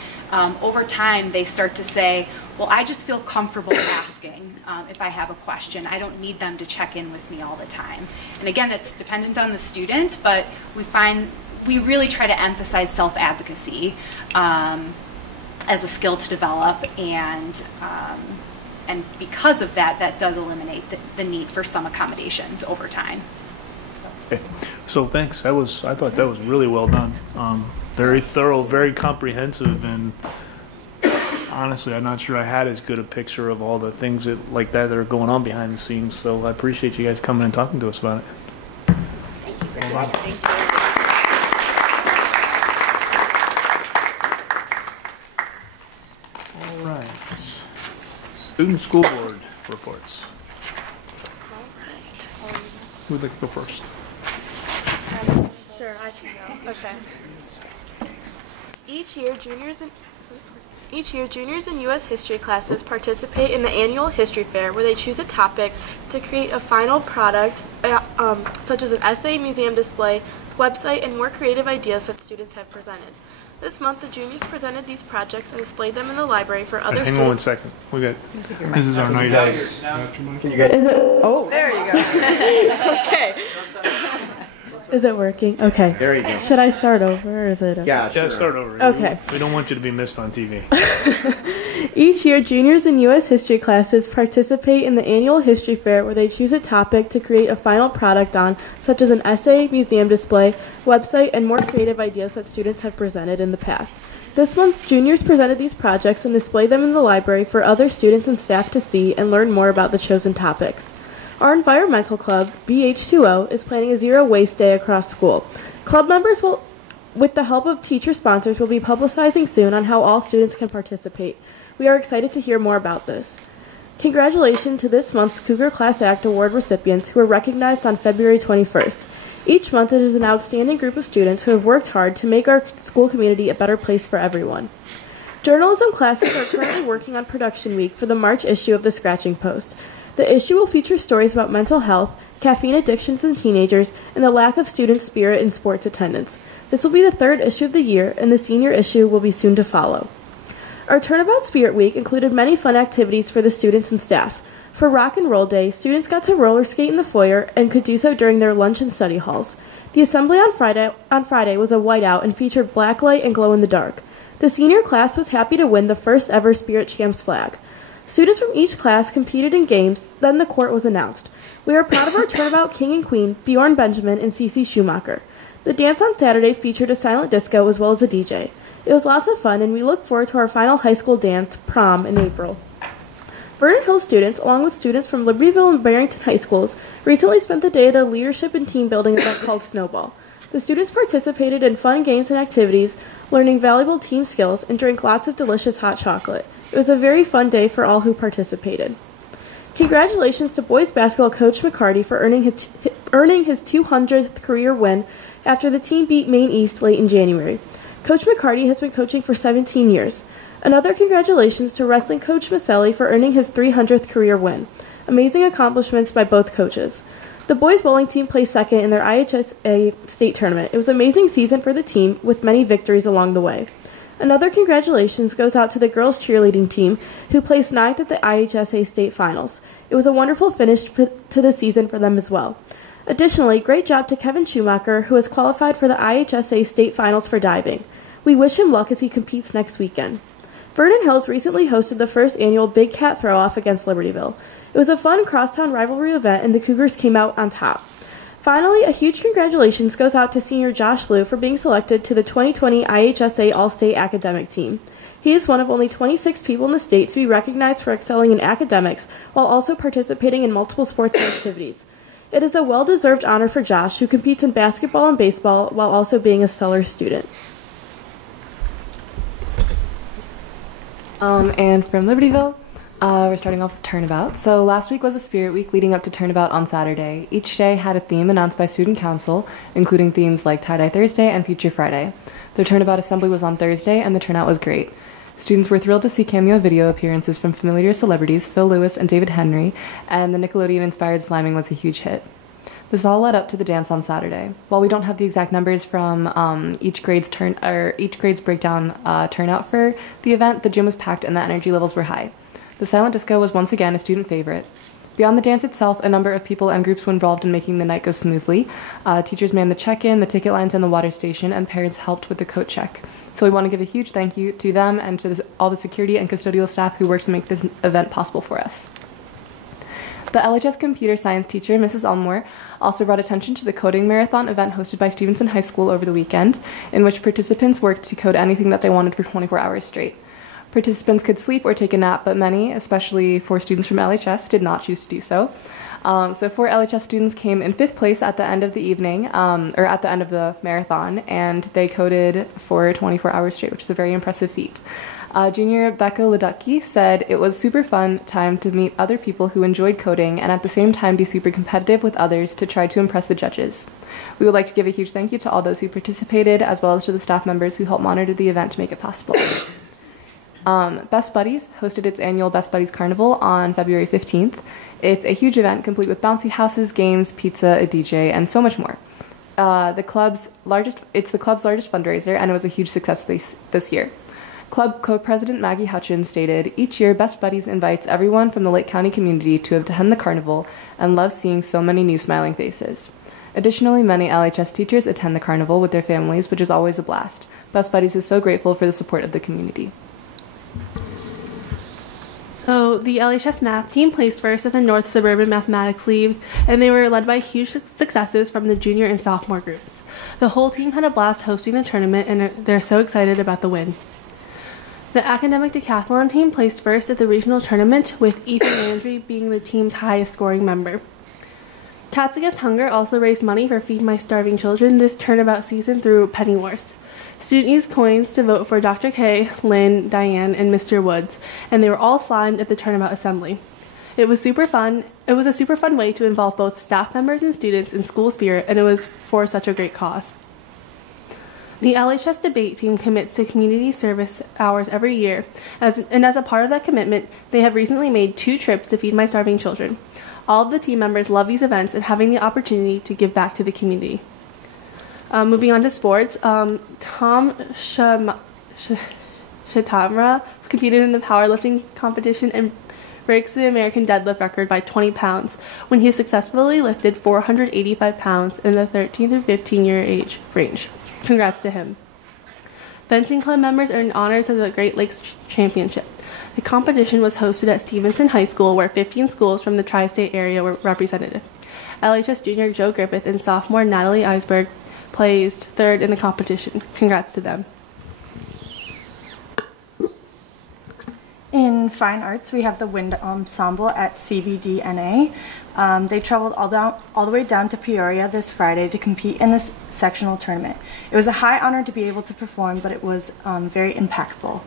over time they start to say, well, I just feel comfortable asking if I have a question. I don't need them to check in with me all the time. And again, that's dependent on the student, but we really try to emphasize self-advocacy as a skill to develop, and because of that, that does eliminate the need for some accommodations over time. Okay. So thanks. I thought that was really well done. Very thorough, very comprehensive, and honestly, I'm not sure I had as good a picture of all the things that are going on behind the scenes. So I appreciate you guys coming and talking to us about it. Thank you very much. Thank you. All right. Student School Board reports. All right. Who'd like to go first? Sure, I can go. Okay. Each year, juniors in U.S. history classes participate in the annual history fair where they choose a topic to create a final product, such as an essay, museum display, website, and more creative ideas that students have presented. This month, the juniors presented these projects and displayed them in the library for other students. Hang on 1 second. This is our night out. Can you guys? Is it? Oh, There you go. okay. Is it working? Okay. There you go. Should I start over or is it? Okay? Yeah, sure. Yeah, start over. Okay. We don't want you to be missed on TV. Each year, juniors in U.S. history classes participate in the annual history fair where they choose a topic to create a final product on, such as an essay, museum display, website, and more creative ideas that students have presented in the past. This month, juniors presented these projects and displayed them in the library for other students and staff to see and learn more about the chosen topics. Our environmental club, BH2O, is planning a zero waste day across school. Club members will, with the help of teacher sponsors, will be publicizing soon on how all students can participate. We are excited to hear more about this. Congratulations to this month's Cougar Class Act Award recipients who were recognized on February 21st. Each month it is an outstanding group of students who have worked hard to make our school community a better place for everyone. Journalism classes are currently working on production week for the March issue of the Scratching Post. The issue will feature stories about mental health, caffeine addictions in teenagers, and the lack of student spirit in sports attendance. This will be the third issue of the year, and the senior issue will be soon to follow. Our Turnabout Spirit Week included many fun activities for the students and staff. For Rock and Roll Day, students got to roller skate in the foyer and could do so during their lunch and study halls. The assembly on Friday was a whiteout and featured blacklight and glow-in-the-dark. The senior class was happy to win the first ever Spirit Champs flag. Students from each class competed in games, then the court was announced. We are proud of our Turnabout King and Queen, Bjorn Benjamin and Cece Schumacher. The dance on Saturday featured a silent disco as well as a DJ. It was lots of fun, and we look forward to our final high school dance, prom, in April. Vernon Hills students, along with students from Libertyville and Barrington High Schools, recently spent the day at a leadership and team building event called Snowball. The students participated in fun games and activities, learning valuable team skills, and drank lots of delicious hot chocolate. It was a very fun day for all who participated. Congratulations to boys basketball coach McCarty for earning his 200th career win after the team beat Maine East late in January. Coach McCarty has been coaching for 17 years. Another congratulations to wrestling coach Maselli for earning his 300th career win. Amazing accomplishments by both coaches. The boys bowling team placed second in their IHSA state tournament. It was an amazing season for the team with many victories along the way. Another congratulations goes out to the girls cheerleading team who placed 9th at the IHSA state finals. It was a wonderful finish to the season for them as well. Additionally, great job to Kevin Schumacher, who has qualified for the IHSA state finals for diving. We wish him luck as he competes next weekend. Vernon Hills recently hosted the first annual Big Cat Throw-Off against Libertyville. It was a fun crosstown rivalry event, and the Cougars came out on top. Finally, a huge congratulations goes out to senior Josh Liu for being selected to the 2020 IHSA All-State Academic Team. He is one of only 26 people in the state to be recognized for excelling in academics while also participating in multiple sports activities. It is a well-deserved honor for Josh, who competes in basketball and baseball while also being a stellar student. And from Libertyville, we're starting off with Turnabout. So last week was a Spirit Week leading up to Turnabout on Saturday. Each day had a theme announced by Student Council, including themes like Tie-Dye Thursday and Future Friday. The Turnabout assembly was on Thursday, and the turnout was great. Students were thrilled to see cameo video appearances from familiar celebrities Phil Lewis and David Henry, and the Nickelodeon-inspired sliming was a huge hit. This all led up to the dance on Saturday. While we don't have the exact numbers from each grade's breakdown turnout for the event, the gym was packed and the energy levels were high. The silent disco was once again a student favorite. Beyond the dance itself, a number of people and groups were involved in making the night go smoothly. Teachers manned the check-in, the ticket lines, and the water station, and parents helped with the coat check. So we want to give a huge thank you to them and to all the security and custodial staff who worked to make this event possible for us. The LHS computer science teacher, Mrs. Elmore, also brought attention to the coding marathon event hosted by Stevenson High School over the weekend, in which participants worked to code anything that they wanted for 24 hours straight. Participants could sleep or take a nap, but many, especially for students from LHS, did not choose to do so. So 4 LHS students came in 5th place at the end of the evening, or at the end of the marathon, and they coded for 24 hours straight, which is a very impressive feat. Junior Becca Leducky said it was super fun time to meet other people who enjoyed coding and at the same time be super competitive with others to try to impress the judges. We would like to give a huge thank you to all those who participated as well as to the staff members who helped monitor the event to make it possible. Best Buddies hosted its annual Best Buddies Carnival on February 15th. It's a huge event complete with bouncy houses, games, pizza, a DJ, and so much more. It's the club's largest fundraiser, and it was a huge success this year. Club co-president Maggie Hutchins stated, "Each year, Best Buddies invites everyone from the Lake County community to attend the carnival and loves seeing so many new smiling faces. Additionally, many LHS teachers attend the carnival with their families, which is always a blast. Best Buddies is so grateful for the support of the community." So the LHS math team placed first at the North Suburban Mathematics League, and they were led by huge successes from the junior and sophomore groups. The whole team had a blast hosting the tournament, and they're so excited about the win. The academic decathlon team placed first at the regional tournament, with Ethan Landry being the team's highest scoring member. Cats Against Hunger also raised money for Feed My Starving Children this turnabout season through Penny Wars. Students used coins to vote for Dr. K, Lynn, Diane, and Mr. Woods, and they were all slimed at the turnabout assembly. It was super fun. It was a super fun way to involve both staff members and students in school spirit, and it was for such a great cause. The LHS debate team commits to community service hours every year, as a part of that commitment, they have recently made 2 trips to Feed My Starving Children. All of the team members love these events and having the opportunity to give back to the community. Moving on to sports, Tom Shatamra competed in the powerlifting competition and breaks the American deadlift record by 20 pounds when he successfully lifted 485 pounds in the 13 to 15-year age range. Congrats to him. Fencing club members earned honors at the Great Lakes Championship. The competition was hosted at Stevenson High School, where 15 schools from the tri-state area were represented. LHS junior Joe Griffith and sophomore Natalie Eisberg placed 3rd in the competition. Congrats to them. In fine arts, we have the wind ensemble at CVDNA. They traveled all the way down to Peoria this Friday to compete in this sectional tournament. It was a high honor to be able to perform, but it was very impactful.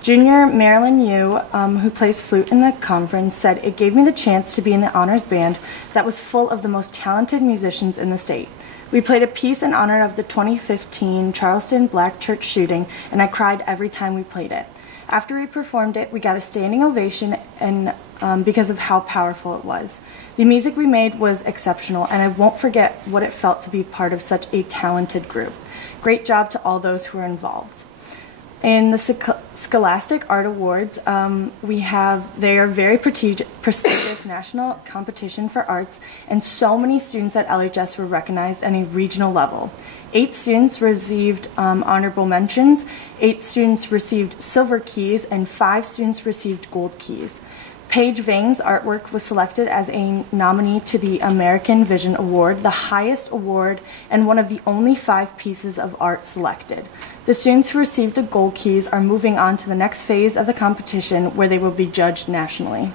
Junior Marilyn Yu, who plays flute in the conference, said, "It gave me the chance to be in the honors band that was full of the most talented musicians in the state. We played a piece in honor of the 2015 Charleston Black Church shooting, and I cried every time we played it. After we performed it, we got a standing ovation and because of how powerful it was. The music we made was exceptional, and I won't forget what it felt to be part of such a talented group. Great job to all those who were involved." In the Scholastic Art Awards, they are very prestigious national competition for arts, and so many students at LHS were recognized at a regional level. 8 students received honorable mentions, 8 students received silver keys, and 5 students received gold keys. Paige Vang's artwork was selected as a nominee to the American Vision Award, the highest award and one of the only 5 pieces of art selected. The students who received the gold keys are moving on to the next phase of the competition, where they will be judged nationally.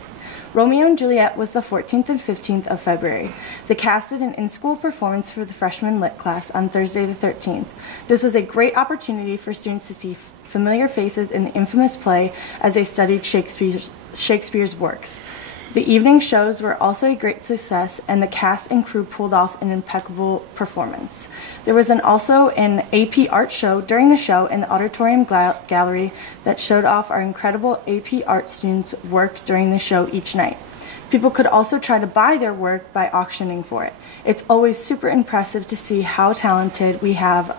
Romeo and Juliet was the 14th and 15th of February. They casted an in-school performance for the freshman lit class on Thursday the 13th. This was a great opportunity for students to see familiar faces in the infamous play as they studied Shakespeare's works. The evening shows were also a great success, and the cast and crew pulled off an impeccable performance. There was also an AP art show during the show in the auditorium gallery that showed off our incredible AP art students' work during the show each night. People could also try to buy their work by auctioning for it. It's always super impressive to see how talented we have,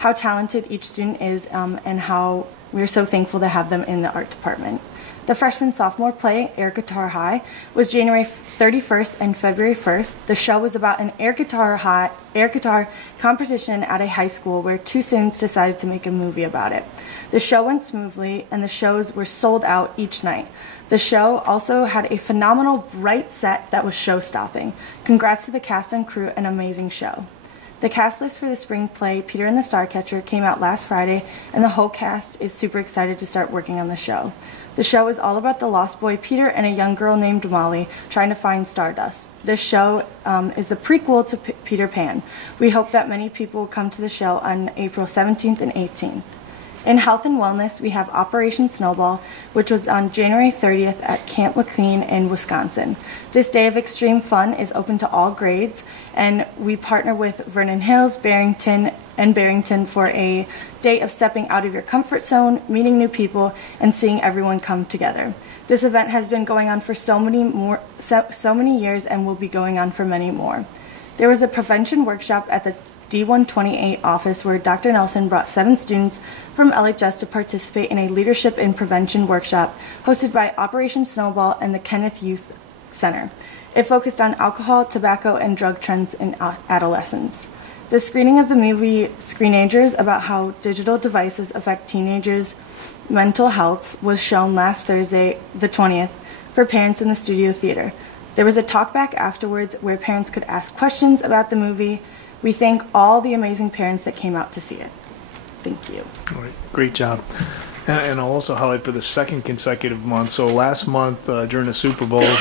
how talented each student is, and how we're so thankful to have them in the art department. The freshman-sophomore play, Air Guitar High, was January 31st and February 1st. The show was about an air guitar competition at a high school where 2 students decided to make a movie about it. The show went smoothly, and the shows were sold out each night. The show also had a phenomenal bright set that was show-stopping. Congrats to the cast and crew, an amazing show. The cast list for the spring play, Peter and the Starcatcher, came out last Friday, and the whole cast is super excited to start working on the show. The show is all about the lost boy Peter and a young girl named Molly trying to find Stardust. This show is the prequel to Peter Pan. We hope that many people will come to the show on April 17th and 18th. In health and wellness, we have Operation Snowball, which was on January 30th at Camp McLean in Wisconsin. This day of extreme fun is open to all grades, and we partner with Vernon Hills, Barrington for a day of stepping out of your comfort zone, meeting new people, and seeing everyone come together. This event has been going on for so many years and will be going on for many more. There was a prevention workshop at the D128 office where Dr. Nelson brought 7 students from LHS to participate in a leadership in prevention workshop hosted by Operation Snowball and the Kenneth Youth Center. It focused on alcohol, tobacco, and drug trends in adolescence. The screening of the movie Screenagers about how digital devices affect teenagers' mental health was shown last Thursday, the 20th, for parents in the Studio Theater. There was a talkback afterwards where parents could ask questions about the movie. We thank all the amazing parents that came out to see it. Thank you. All right, great job. And I'll also highlight for the second consecutive month. So last month during the Super Bowl,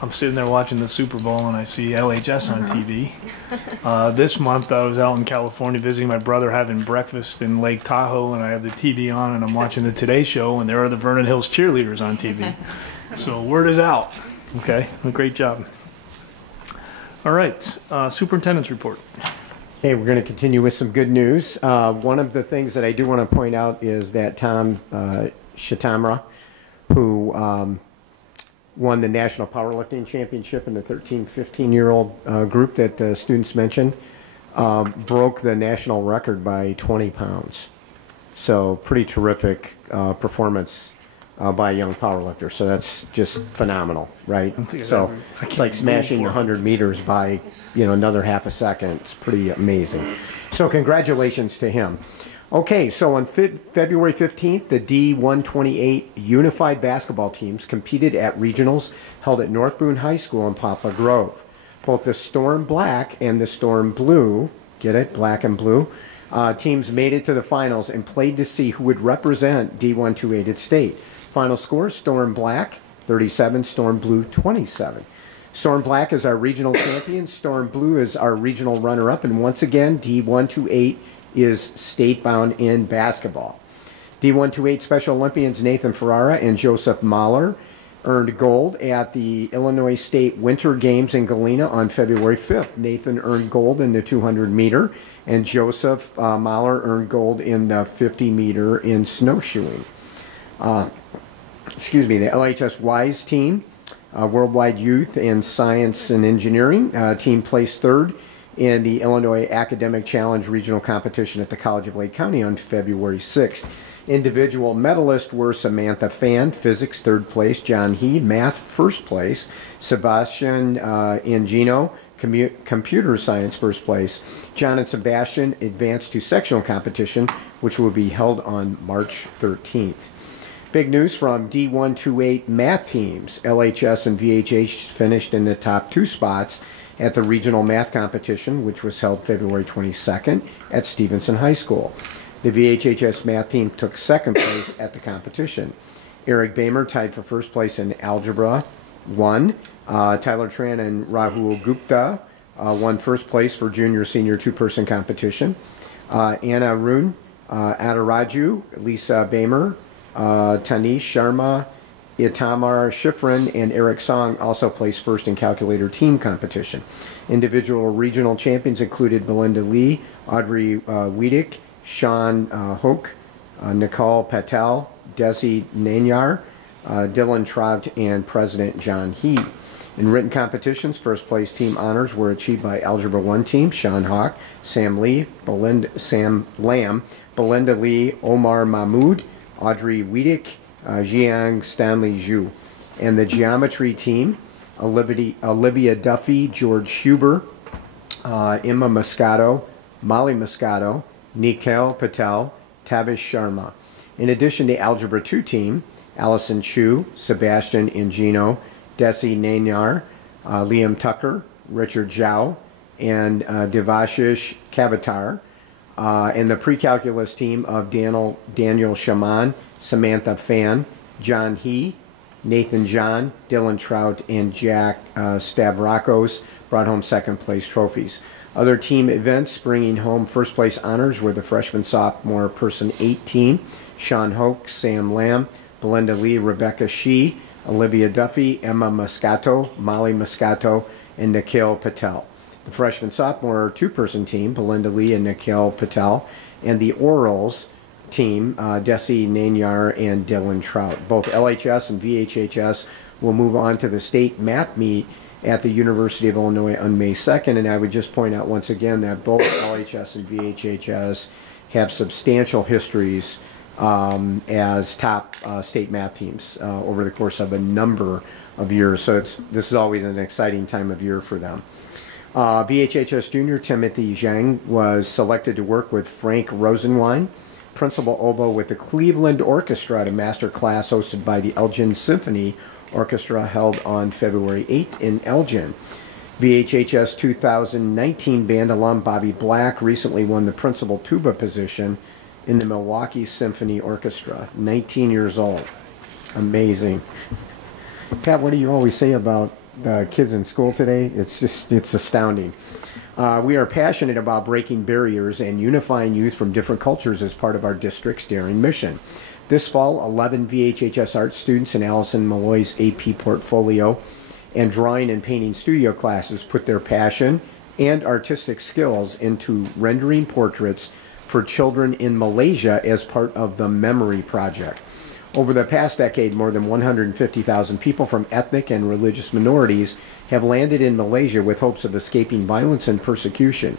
I'm sitting there watching the Super Bowl and I see LHS on TV. This month I was out in California visiting my brother, having breakfast in Lake Tahoe, and I have the TV on and I'm watching the Today Show, and there are the Vernon Hills cheerleaders on TV. So word is out. Okay, well, great job. All right, superintendent's report. Hey, we're going to continue with some good news. One of the things that I do want to point out is that Tom Shatamra, who won the National Powerlifting Championship in the 13-15-year-old group that the students mentioned, broke the national record by 20 pounds. So pretty terrific performance by a young powerlifter. So that's just phenomenal, right? So it's like smashing 100 meters by another half a second. It's pretty amazing. So congratulations to him. Okay, so on February 15th, the D128 unified basketball teams competed at regionals held at North Boone High School in Poplar Grove. Both the Storm Black and the Storm Blue, get it, black and blue, teams made it to the finals and played to see who would represent D128 at state. Final score, Storm Black 37, Storm Blue 27. Storm Black is our regional champion, Storm Blue is our regional runner-up, and once again, D128 is state-bound in basketball. D128 Special Olympians Nathan Ferrara and Joseph Mahler earned gold at the Illinois State Winter Games in Galena on February 5th. Nathan earned gold in the 200-meter, and Joseph Mahler earned gold in the 50-meter in snowshoeing. The LHS WISE team, Worldwide Youth in Science and Engineering, team placed third in the Illinois Academic Challenge Regional Competition at the College of Lake County on February 6th. Individual medalists were Samantha Fan, Physics, third place, John Heed, Math, first place, Sebastian Ingino, Computer Science, first place. John and Sebastian advanced to sectional competition, which will be held on March 13th. Big news from D128 math teams. LHS and VHH finished in the top 2 spots at the regional math competition, which was held February 22nd at Stevenson High School. The VHHS math team took second place at the competition. Eric Bamer tied for first place in Algebra 1. Tyler Tran and Rahul Gupta won first place for junior-senior 2-person competition. Anna Rune, Adaraju, Lisa Bamer, Tanish Sharma, Itamar Shifrin, and Eric Song also placed first in calculator team competition. Individual regional champions included Belinda Lee, Audrey Wiedik, Sean Hoke, Nicole Patel, Desi Nanyar, Dylan Trout, and President John He. In written competitions, first place team honors were achieved by Algebra 1 team, Sean Hawk, Sam Lamb, Belinda Lee, Omar Mahmood, Audrey Wiedik, Jiang Stanley Zhu. And the geometry team, Olivia Duffy, George Huber, Emma Moscato, Molly Moscato, Nikhil Patel, Tavish Sharma. In addition, the Algebra 2 team, Allison Chu, Sebastian Ingino, Desi Nanyar, Liam Tucker, Richard Zhao, and Devashish Kavatar. And the pre-calculus team of Daniel Shaman, Samantha Fan, John He, Nathan John, Dylan Trout, and Jack Stavrakos brought home second place trophies. Other team events bringing home first place honors were the freshman sophomore person 8 team, Sean Hoke, Sam Lamb, Belinda Lee, Rebecca Shee, Olivia Duffy, Emma Moscato, Molly Moscato, and Nikhil Patel. The freshman sophomore two-person team, Belinda Lee and Nikhil Patel, and the orals team, Desi Nanyar and Dylan Trout. Both LHS and VHHS will move on to the state math meet at the University of Illinois on May 2nd, and I would just point out once again that both LHS and VHHS have substantial histories as top state math teams over the course of a number of years. So this is always an exciting time of year for them. VHHS junior Timothy Zhang was selected to work with Frank Rosenwein, principal oboe with the Cleveland Orchestra, at a master class hosted by the Elgin Symphony Orchestra held on February 8th in Elgin. VHHS 2019 band alum Bobby Black recently won the principal tuba position in the Milwaukee Symphony Orchestra. 19 years old. Amazing. Pat, what do you always say about the kids in school today? It's astounding. We are passionate about breaking barriers and unifying youth from different cultures as part of our district's daring mission. This fall, 11 VHHS art students in Allison Malloy's AP portfolio and drawing and painting studio classes put their passion and artistic skills into rendering portraits for children in Malaysia as part of the Memory Project. Over the past decade, more than 150,000 people from ethnic and religious minorities have landed in Malaysia with hopes of escaping violence and persecution.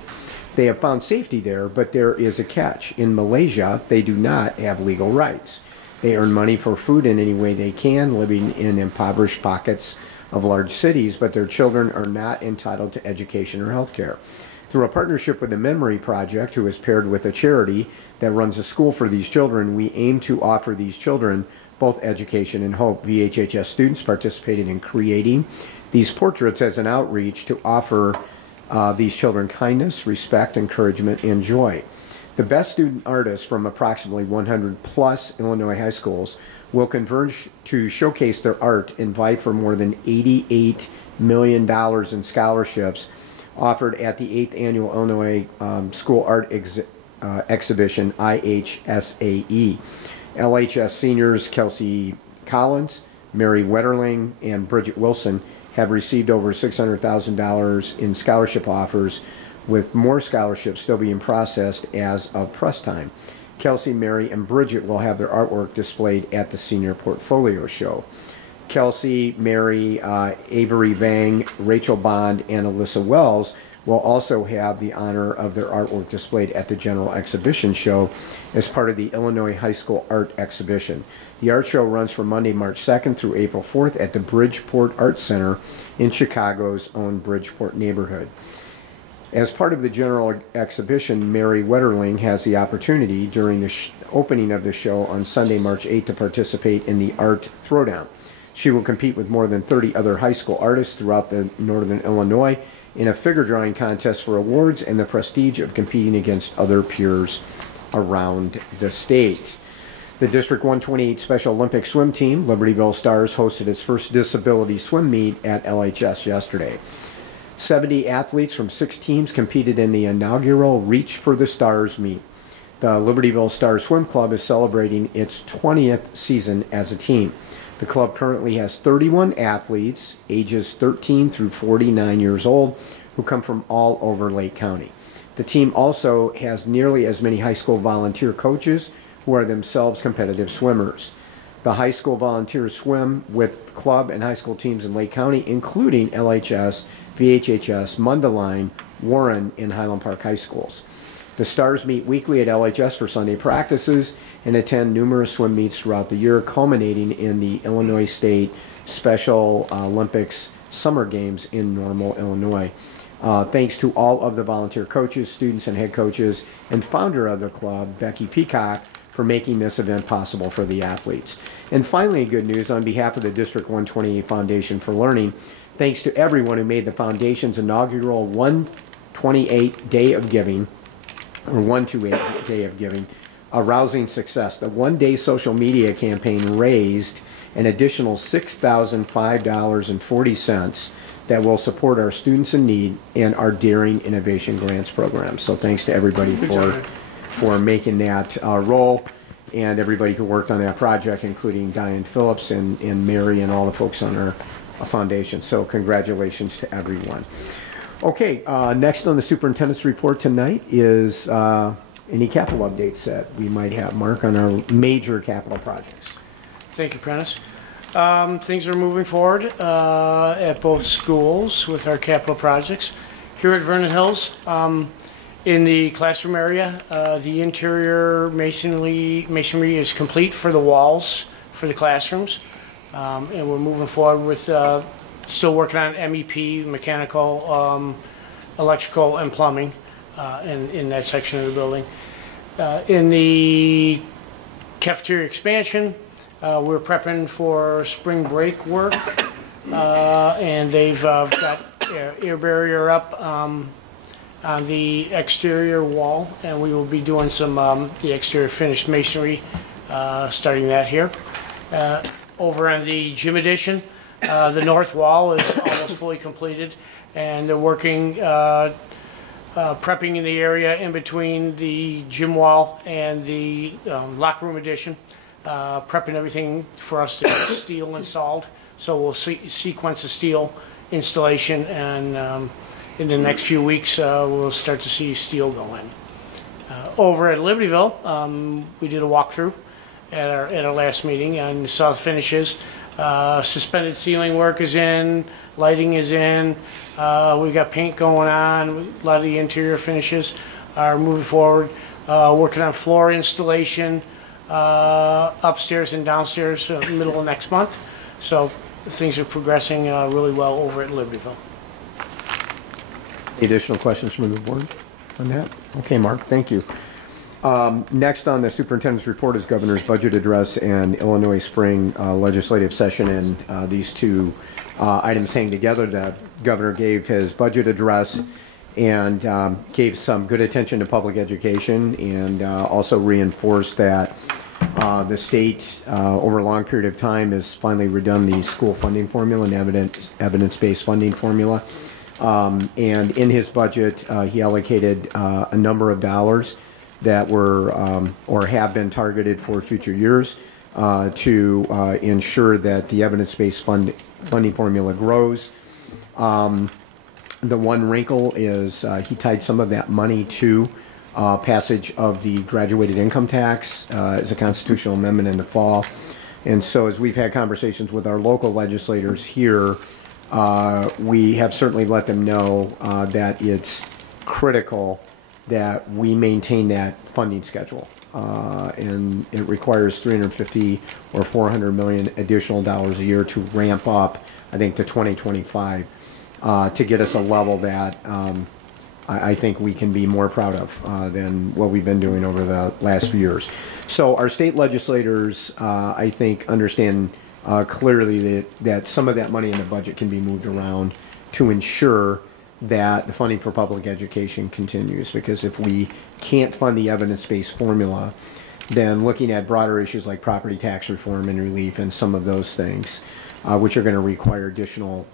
They have found safety there, but there is a catch. In Malaysia, they do not have legal rights. They earn money for food in any way they can, living in impoverished pockets of large cities, but their children are not entitled to education or health care. Through a partnership with the Memory Project, who is paired with a charity that runs a school for these children, we aim to offer these children both education and hope. VHHS students participated in creating these portraits as an outreach to offer these children kindness, respect, encouragement, and joy. The best student artists from approximately 100 plus Illinois high schools will converge to showcase their art and vie for more than $88 million in scholarships offered at the 8th Annual Illinois School Art Exhibition, IHSAE. LHS seniors Kelsey Collins, Mary Wetterling, and Bridget Wilson have received over $600,000 in scholarship offers, with more scholarships still being processed as of press time. Kelsey, Mary, and Bridget will have their artwork displayed at the Senior Portfolio Show. Kelsey, Mary, Avery Vang, Rachel Bond, and Alyssa Wells will also have the honor of their artwork displayed at the General Exhibition Show as part of the Illinois High School Art Exhibition. The art show runs from Monday, March 2nd through April 4th at the Bridgeport Art Center in Chicago's own Bridgeport neighborhood. As part of the General Exhibition, Mary Wetterling has the opportunity during the opening of the show on Sunday, March 8th to participate in the Art Throwdown. She will compete with more than 30 other high school artists throughout the Northern Illinois in a figure drawing contest for awards and the prestige of competing against other peers around the state. The District 128 Special Olympic Swim Team, Libertyville Stars, hosted its first disability swim meet at LHS yesterday. 70 athletes from 6 teams competed in the inaugural Reach for the Stars meet. The Libertyville Stars Swim Club is celebrating its 20th season as a team. The club currently has 31 athletes, ages 13 through 49 years old, who come from all over Lake County. The team also has nearly as many high school volunteer coaches who are themselves competitive swimmers. The high school volunteers swim with club and high school teams in Lake County, including LHS, VHHS, Mundelein, Warren, and Highland Park High Schools. The Stars meet weekly at LHS for Sunday practices and attend numerous swim meets throughout the year, culminating in the Illinois State Special Olympics Summer Games in Normal, Illinois. Thanks to all of the volunteer coaches, students, and head coaches, and founder of the club, Becky Peacock, for making this event possible for the athletes. And finally, good news on behalf of the District 128 Foundation for Learning. Thanks to everyone who made the Foundation's inaugural 128 Day of Giving, or 128 Day of Giving, a rousing success. The one-day social media campaign raised an additional $6,005.40 that will support our students in need and our Daring Innovation Grants program. So thanks to everybody for making that roll, and everybody who worked on that project, including Diane Phillips and Mary and all the folks on our foundation. So congratulations to everyone. Okay, next on the superintendent's report tonight is any capital updates that we might have. Mark, on our major capital projects. Thank you, Prentice. Things are moving forward at both schools with our capital projects. Here at Vernon Hills, in the classroom area, the interior masonry is complete for the walls for the classrooms, and we're moving forward with still working on MEP, mechanical, electrical, and plumbing in that section of the building. In the cafeteria expansion, we're prepping for spring break work, and they've got air barrier up on the exterior wall, and we will be doing some the exterior finished masonry, starting that here. Over on the gym addition, the north wall is almost fully completed, and they're working prepping in the area in between the gym wall and the locker room addition, prepping everything for us to get steel installed. So we'll sequence the steel installation, and in the next few weeks we'll start to see steel go in. Over at Libertyville, we did a walkthrough at our last meeting and saw the finishes. Suspended ceiling work is in, lighting is in, we've got paint going on, a lot of the interior finishes are moving forward, working on floor installation upstairs and downstairs middle of next month. So things are progressing really well over at Libertyville. Any additional questions from the board on that? Okay, Mark, thank you. Next on the superintendent's report is governor's budget address and Illinois spring legislative session, and these two items hang together. The governor gave his budget address and gave some good attention to public education, and also reinforced that the state over a long period of time has finally redone the school funding formula and evidence-based funding formula. And in his budget, he allocated a number of dollars that were or have been targeted for future years to ensure that the evidence-based funding formula grows. The one wrinkle is he tied some of that money to passage of the graduated income tax as a constitutional amendment in the fall. And so as we've had conversations with our local legislators here, we have certainly let them know that it's critical that we maintain that funding schedule, and it requires $350 or $400 million additional dollars a year to ramp up, I think, to 2025 to get us a level that I think we can be more proud of than what we've been doing over the last few years. So our state legislators, I think, understand clearly that some of that money in the budget can be moved around to ensure that the funding for public education continues, because if we can't fund the evidence-based formula, then looking at broader issues like property tax reform and relief and some of those things, which are going to require additional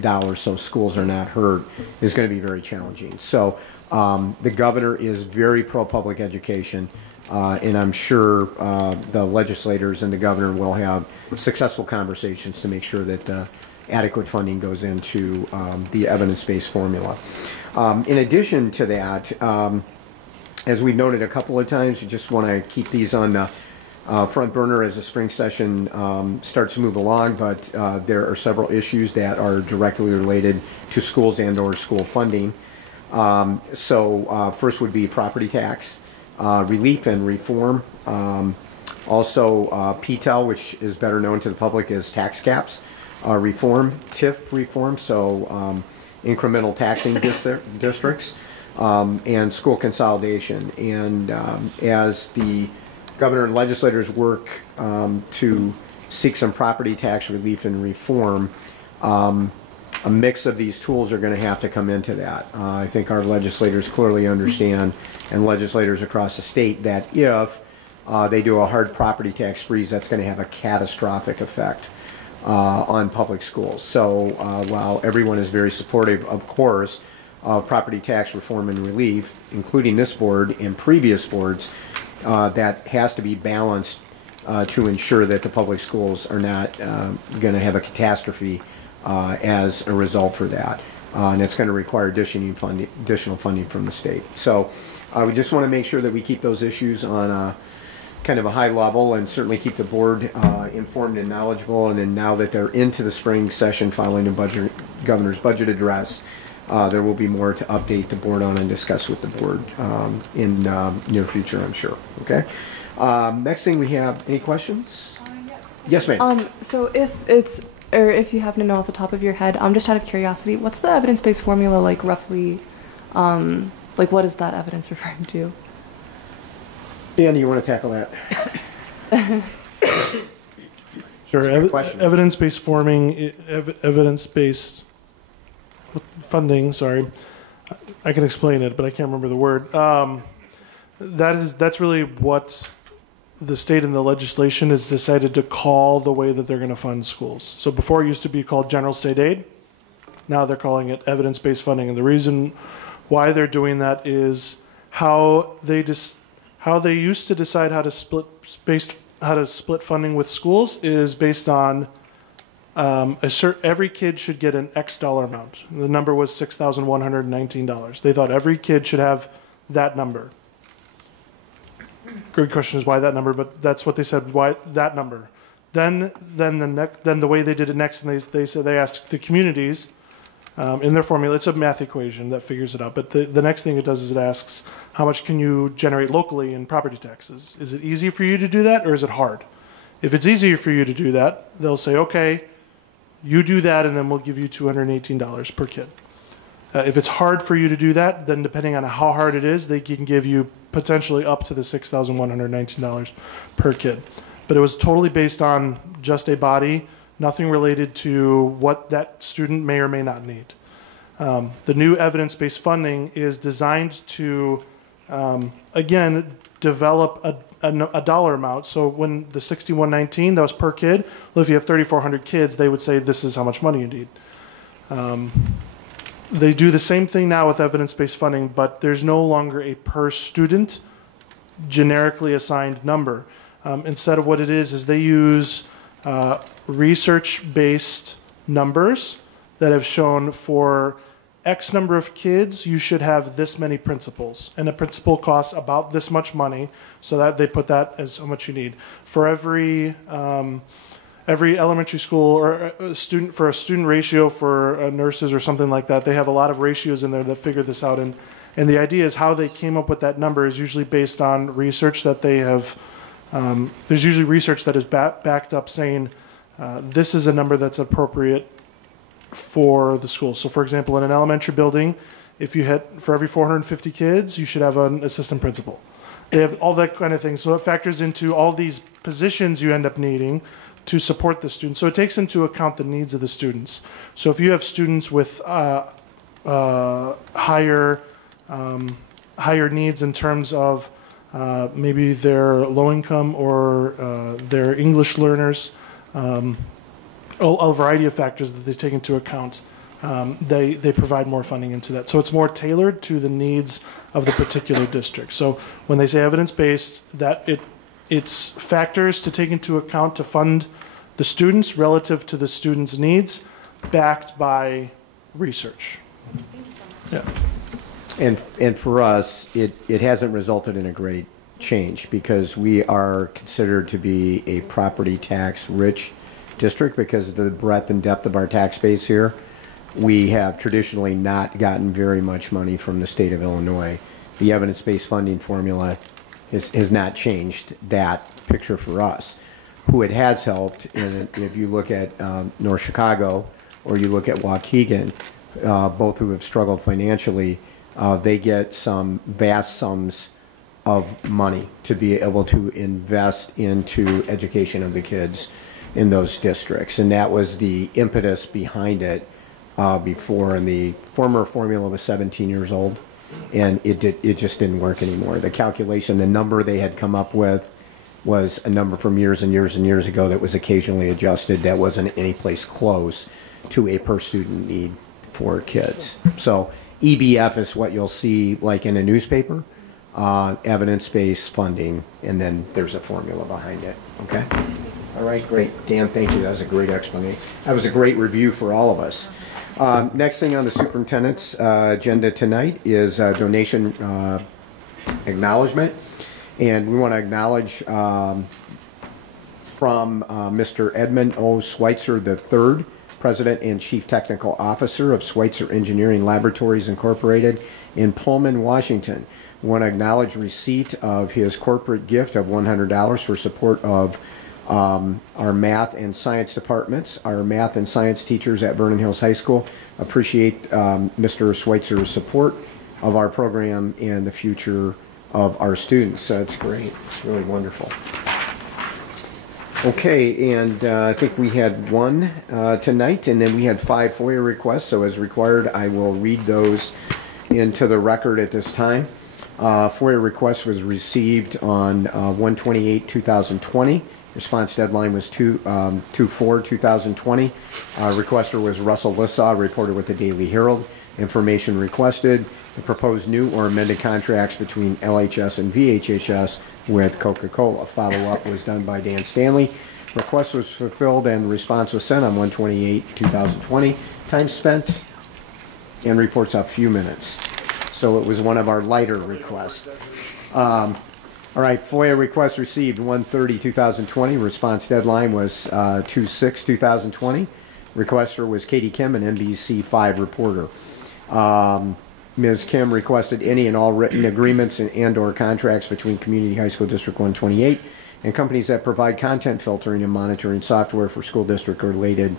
dollars so schools are not hurt, is going to be very challenging. So the governor is very pro-public education, and I'm sure the legislators and the governor will have successful conversations to make sure that adequate funding goes into the evidence-based formula. In addition to that, as we've noted a couple of times, we just want to keep these on the front burner as the spring session starts to move along, but there are several issues that are directly related to schools and or school funding. So first would be property tax, relief and reform. Also PTEL, which is better known to the public as tax caps. Reform, TIF reform, so incremental taxing districts, and school consolidation. And as the governor and legislators work to seek some property tax relief and reform, a mix of these tools are going to have to come into that. I think our legislators clearly understand, and legislators across the state, that if they do a hard property tax freeze that's going to have a catastrophic effect on public schools. So while everyone is very supportive, of course, of property tax reform and relief, including this board and previous boards, that has to be balanced to ensure that the public schools are not going to have a catastrophe as a result for that. And it's going to require additional funding from the state. So we just want to make sure that we keep those issues on kind of a high level and certainly keep the board informed and knowledgeable. And then now that they're into the spring session following the governor's budget address, there will be more to update the board on and discuss with the board in near future, I'm sure. Okay. Next thing we have, any questions? Yes, ma'am. So if you happen to know off the top of your head, just out of curiosity, what's the evidence-based formula like roughly? Like what is that evidence referring to? Dan, you want to tackle that? Sure. Evidence-based evidence-based funding. Sorry, I can explain it, but I can't remember the word. That's really what the state and the legislation has decided to call the way that they're going to fund schools. So before it used to be called general state aid. Now they're calling it evidence-based funding, and the reason why they're doing that is how they used to decide how to split funding with schools is based on every kid should get an X dollar amount. The number was $6,119. They thought every kid should have that number. Good question is why that number, but that's what they said. Why that number? Then the way they did it next, and they said they asked the communities in their formula. It's a math equation that figures it out. But the next thing it does is it asks how much can you generate locally in property taxes? Is it easy for you to do that, or is it hard? If it's easier for you to do that, they'll say, okay, you do that, and then we'll give you $218 per kid. If it's hard for you to do that, then depending on how hard it is, they can give you potentially up to the $6,119 per kid. But it was totally based on just a body, nothing related to what that student may or may not need. The new evidence-based funding is designed to, again, develop a dollar amount. So when the $6,119, that was per kid, well, if you have 3,400 kids, they would say this is how much money you need. They do the same thing now with evidence-based funding, but there's no longer a per student generically assigned number. Instead of what it is they use research-based numbers that have shown for X number of kids, you should have this many principals. And a principal costs about this much money, so that they put that as how much you need. For every elementary school or a student ratio for nurses or something like that, they have a lot of ratios in there that figure this out. And the idea is how they came up with that number is usually based on research that they have. There's usually research that is backed up saying this is a number that's appropriate for the school. So for example, in an elementary building, if you hit for every 450 kids, you should have an assistant principal. They have all that kind of thing. So it factors into all these positions you end up needing to support the students. So it takes into account the needs of the students. So if you have students with higher needs in terms of maybe they're low income or they're English learners, a variety of factors that they take into account, they provide more funding into that. So it's more tailored to the needs of the particular district. So when they say evidence-based, that it's factors to take into account to fund the students relative to the students' needs, backed by research. Yeah. And for us, it hasn't resulted in a great change because we are considered to be a property tax rich district because of the breadth and depth of our tax base here. We have traditionally not gotten very much money from the state of Illinois. The evidence-based funding formula has not changed that picture for us. Who it has helped, and if you look at North Chicago or you look at Waukegan, both who have struggled financially, they get some vast sums of money to be able to invest into education of the kids in those districts. And that was the impetus behind it before. And the former formula was 17 years old, and it just didn't work anymore. The calculation, the number they had come up with was a number from years and years and years ago that was occasionally adjusted that wasn't any place close to a per student need for kids. So EBF is what you'll see like in a newspaper, evidence-based funding, and then there's a formula behind it, okay? All right, great. Dan, thank you. That was a great explanation. That was a great review for all of us. Next thing on the superintendent's agenda tonight is donation acknowledgement. And we want to acknowledge from Mr. Edmund O. Schweitzer III, President and Chief Technical Officer of Schweitzer Engineering Laboratories Incorporated in Pullman, Washington. We want to acknowledge receipt of his corporate gift of $100 for support of our math and science departments. Our math and science teachers at Vernon Hills High School appreciate Mr. Schweitzer's support of our program and the future of our students. So it's great. It's really wonderful. Okay, and I think we had one tonight, and then we had 5 FOIA requests. So as required, I will read those into the record at this time. FOIA request was received on 1/28/2020. Response deadline was 2/4/2020. Requester was Russell Lissaw, reporter with the Daily Herald. Information requested: the proposed new or amended contracts between LHS and VHHS with Coca-Cola. Follow-up was done by Dan Stanley. Request was fulfilled and response was sent on 1/28/2020. Time spent and reports a few minutes. So it was one of our lighter requests. All right, FOIA request received 1/30/2020. Response deadline was 2/6/2020. Requester was Katie Kim, an NBC5 reporter. Ms. Kim requested any and all written agreements and/or contracts between Community High School District 128 and companies that provide content filtering and monitoring software for school district related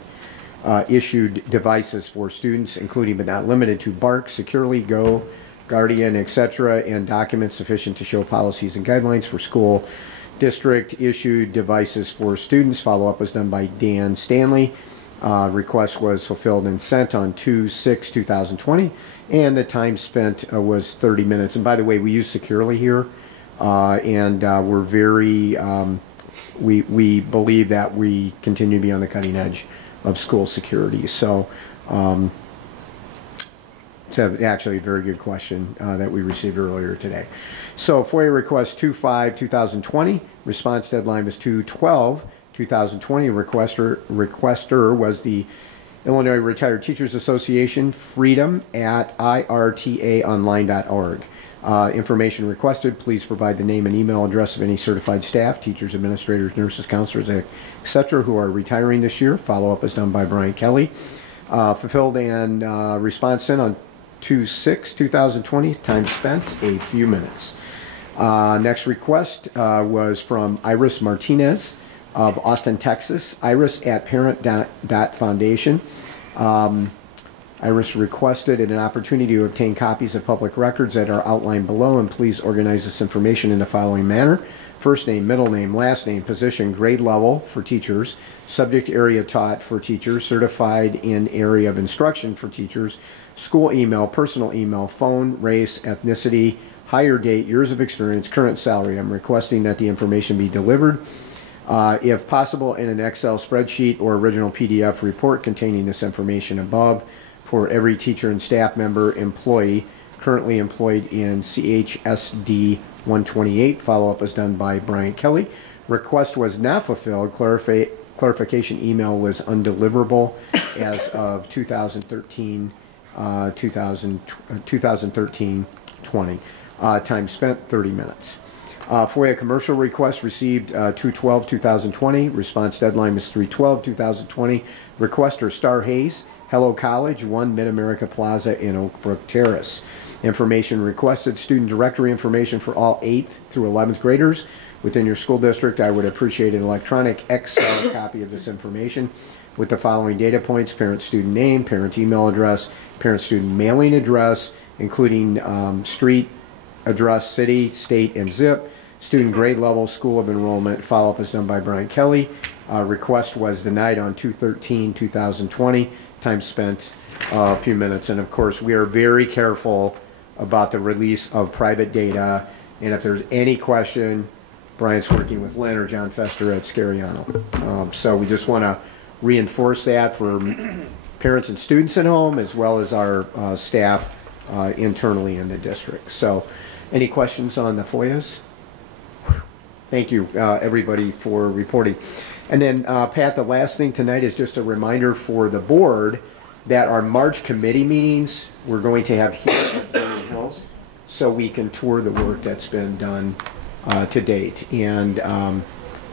issued devices for students, including but not limited to BARC, Securely, Go, Guardian, etc., and documents sufficient to show policies and guidelines for school district issued devices for students. Follow-up was done by Dan Stanley. Request was fulfilled and sent on 2/6/2020, and the time spent was 30 minutes. And by the way, we use Securely here, and we're very, we believe that we continue to be on the cutting edge of school security. So it's actually a very good question that we received earlier today. So FOIA request 2/5/2020, response deadline was 2/12/2020. Requester was the Illinois Retired Teachers Association, freedom at irtaonline.org. Information requested: please provide the name and email address of any certified staff, teachers, administrators, nurses, counselors, etc., who are retiring this year. Follow-up is done by Brian Kelly. Fulfilled and response sent on 2/6/2020. Time spent a few minutes. Next request was from Iris Martinez of Austin, Texas. Iris at parent.foundation. Iris requested an opportunity to obtain copies of public records that are outlined below, and please organize this information in the following manner: first name, middle name, last name, position, grade level for teachers, subject area taught for teachers, certified in area of instruction for teachers, school email, personal email, phone, race, ethnicity, hire date, years of experience, current salary. I'm requesting that the information be delivered, if possible, in an Excel spreadsheet or original PDF report containing this information above, for every teacher and staff member employee currently employed in CHSD 128. Follow-up was done by Brian Kelly. Request was not fulfilled. Clarification email was undeliverable as of 2013-20 time spent 30 minutes. FOIA commercial request received 2/12/2020. Response deadline was 3/12/2020. Requester Star Hayes, Hello College, 1 Mid-America Plaza in Oak Brook Terrace. Information requested: student directory information for all 8th through 11th graders within your school district. I would appreciate an electronic Excel copy of this information with the following data points: parent student name, parent email address, parent student mailing address, including street, address, city, state, and zip, student grade level, school of enrollment. Follow-up is done by Brian Kelly. Request was denied on 2/13/2020. Time spent a few minutes. And of course, we are very careful about the release of private data. And if there's any question Brian's working with Lynn or John Fester at Scariano. So we just want to reinforce that for parents and students at home, as well as our staff internally in the district. So any questions on the FOIAs? Thank you, everybody, for reporting. And then, Pat, the last thing tonight is just a reminder for the board that our March committee meetings we're going to have here at Vernon Hills, so we can tour the work that's been done to date. And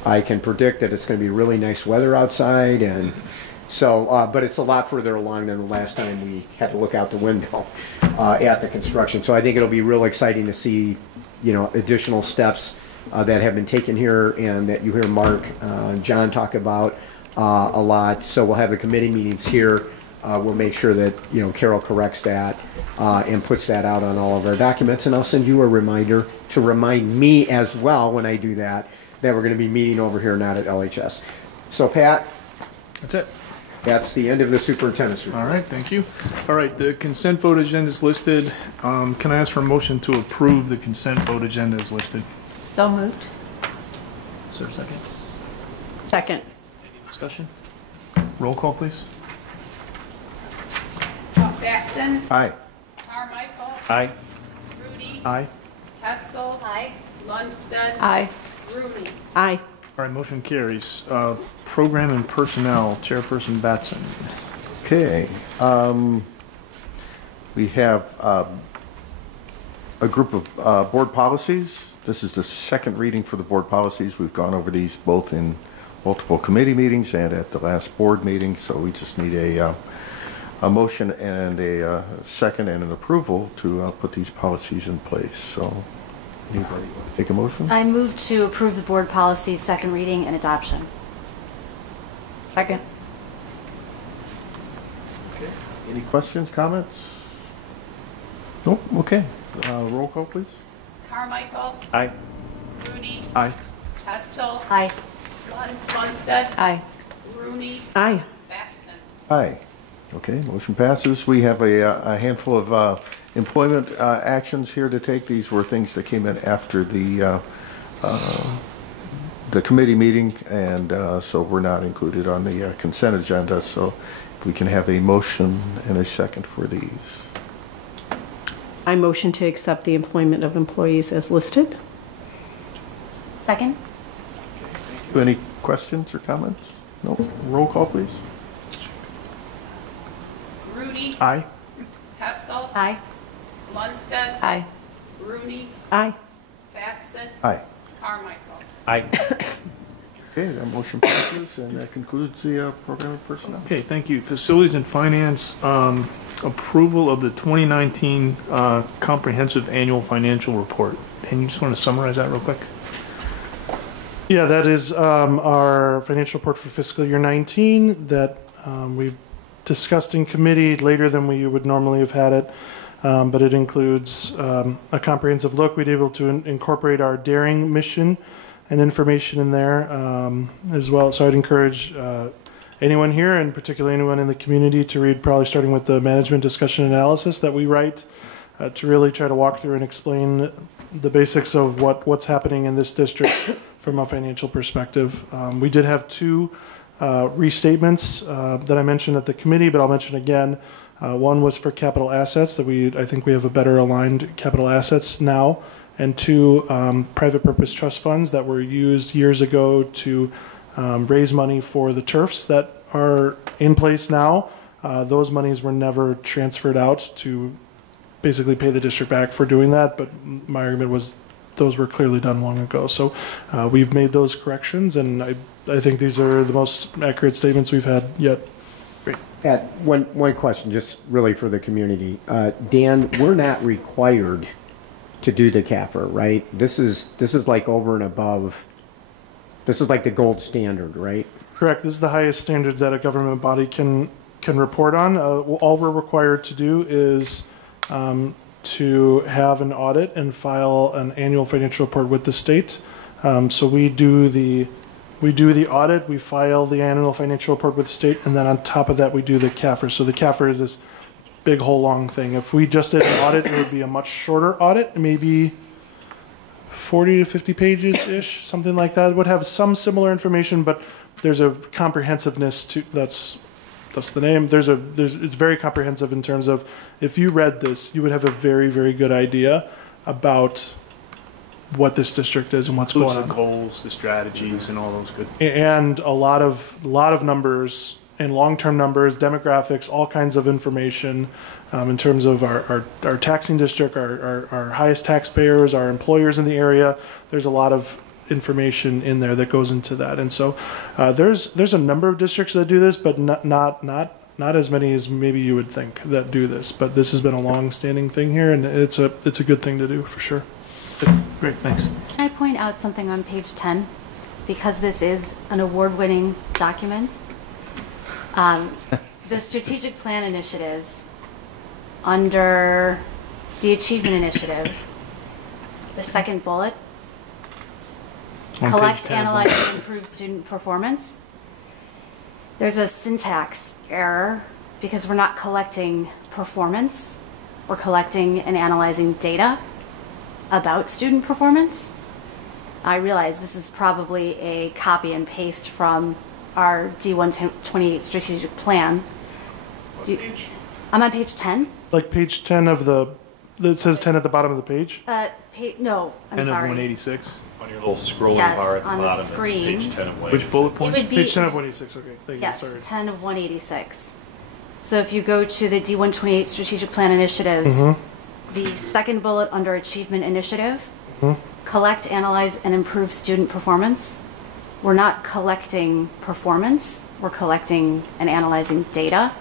I can predict that it's going to be really nice weather outside, and so, but it's a lot further along than the last time we had to look out the window at the construction. So I think it'll be real exciting to see, additional steps that have been taken here, and that you hear Mark, John talk about a lot. So we'll have the committee meetings here. We'll make sure that Carol corrects that and puts that out on all of our documents, and I'll send you a reminder to remind me as well when I do that we're going to be meeting over here, not at LHS. So Pat, that's it. That's the end of the superintendent's report. All right, thank you. All right, the consent vote agenda is listed. Can I ask for a motion to approve the consent vote agenda as listed? So moved. Is there a second? Second. Discussion? Roll call, please. Batson. Aye. Carmichael. Aye. Rudy. Aye. Hessel. Aye. Lundstedt. Aye. Rooney. Aye. All right, motion carries. Program and personnel, Chairperson Batson. Okay. We have a group of board policies. This is the second reading for the board policies. We've gone over these both in multiple committee meetings and at the last board meeting, so we just need a motion and a second and an approval to put these policies in place. So anybody want to take a motion? I move to approve the board policies second reading and adoption. Second. Okay. Any questions, comments? Nope. Okay. Roll call, please. Carmichael. Aye. Rudy. Aye. Hessel. Aye. Lundstedt. Aye. Rooney. Aye. Batson. Aye. Okay, motion passes. We have a handful of employment actions here to take. These were things that came in after the committee meeting, and so were not included on the consent agenda. So if we can have a motion and a second for these. I motion to accept the employment of employees as listed. Second. Any questions or comments? No. Roll call, please. Rudy. Aye. Hessel. Aye. Lundstedt. Aye. Rooney. Aye. Batson. Aye. Carmichael. Aye. Okay, that motion passes, and that concludes the program of personnel. Okay, thank you. Facilities and Finance, approval of the 2019 comprehensive annual financial report. And you just want to summarize that real quick? Yeah, that is our financial report for fiscal year 19 that we've discussed in committee later than we would normally have had it. But it includes a comprehensive look. We'd able to incorporate our daring mission and information in there as well. So I'd encourage anyone here, and particularly anyone in the community, to read, probably starting with the management discussion analysis that we write, to really try to walk through and explain the basics of what's happening in this district from a financial perspective. We did have two restatements that I mentioned at the committee, but I'll mention again. One was for capital assets, that I think we have a better aligned capital assets now, and two private purpose trust funds that were used years ago to raise money for the turfs that are in place now. Those monies were never transferred out to basically pay the district back for doing that, but my argument was those were clearly done long ago. So we've made those corrections, and I think these are the most accurate statements we've had yet. Great. Pat, one question, just really for the community. Dan, we're not required to do the CAFR, right? This is like over and above. This is like the gold standard, right? Correct. This is the highest standard that a government body can report on. All we're required to do is to have an audit and file an annual financial report with the state. So we do the audit, we file the annual financial report with the state, and then on top of that we do the CAFR. So the CAFR is this big whole long thing. If we just did an audit, it would be a much shorter audit, maybe 40 to 50 pages-ish, something like that. It would have some similar information, but there's a comprehensiveness to, that's the name. It's very comprehensive in terms of, if you read this, you would have a very, very good idea about what this district is and what's going on. The goals, the strategies, and all those good. And a lot of numbers and long-term numbers, demographics, all kinds of information in terms of our taxing district, our highest taxpayers, our employers in the area. There's a lot of information in there that goes into that, and so there's a number of districts that do this, but not as many as maybe you would think that do this. But this has been a long-standing thing here, and it's a good thing to do for sure. Great, thanks. Can I point out something on page 10? Because this is an award-winning document. The strategic plan initiatives under the achievement initiative, the second bullet, On collect, page 10 of analyze, and improve student performance. There's a syntax error because we're not collecting performance. We're collecting and analyzing data about student performance. I realize this is probably a copy and paste from our D128 strategic plan. I'm on page 10. Like page 10 of the, it says 10 at the bottom of the page? No, I'm 10 of sorry. 186. On your little scrolling Yes, bar at the on the bottom, screen. it's page 10 of 186. Which bullet point? It would be- Page 10 of 186, okay, thank you, Yes, sorry. 10 of 186. So if you go to the D128 strategic plan initiatives, Mm-hmm. the second bullet under achievement initiative, collect, analyze, and improve student performance. We're not collecting performance, we're collecting and analyzing data.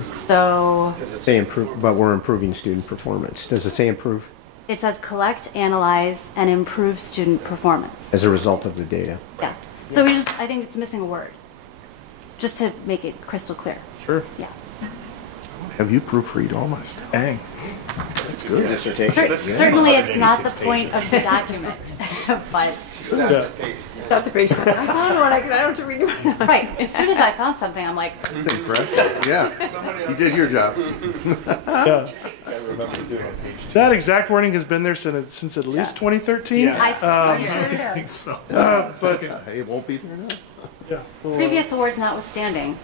So Does it say improve, but we're improving student performance? Does it say improve it says collect, analyze, and improve student performance. as a result of the data? Yeah. So I think it's missing a word, just to make it crystal clear. Sure. Yeah. Have you proofread all my stuff? Dang. That's good. Dissertation. Certainly it's not the point of the document, but. Yeah. Stop the page. I found one. I don't have to read it. Right. As soon as I found something, I'm like, That's impressive. Yeah, you did your job. Yeah. That exact wording has been there since at least 2013. Yeah. I figured I it think is. so. But It won't be there now. yeah, we'll, Previous awards notwithstanding,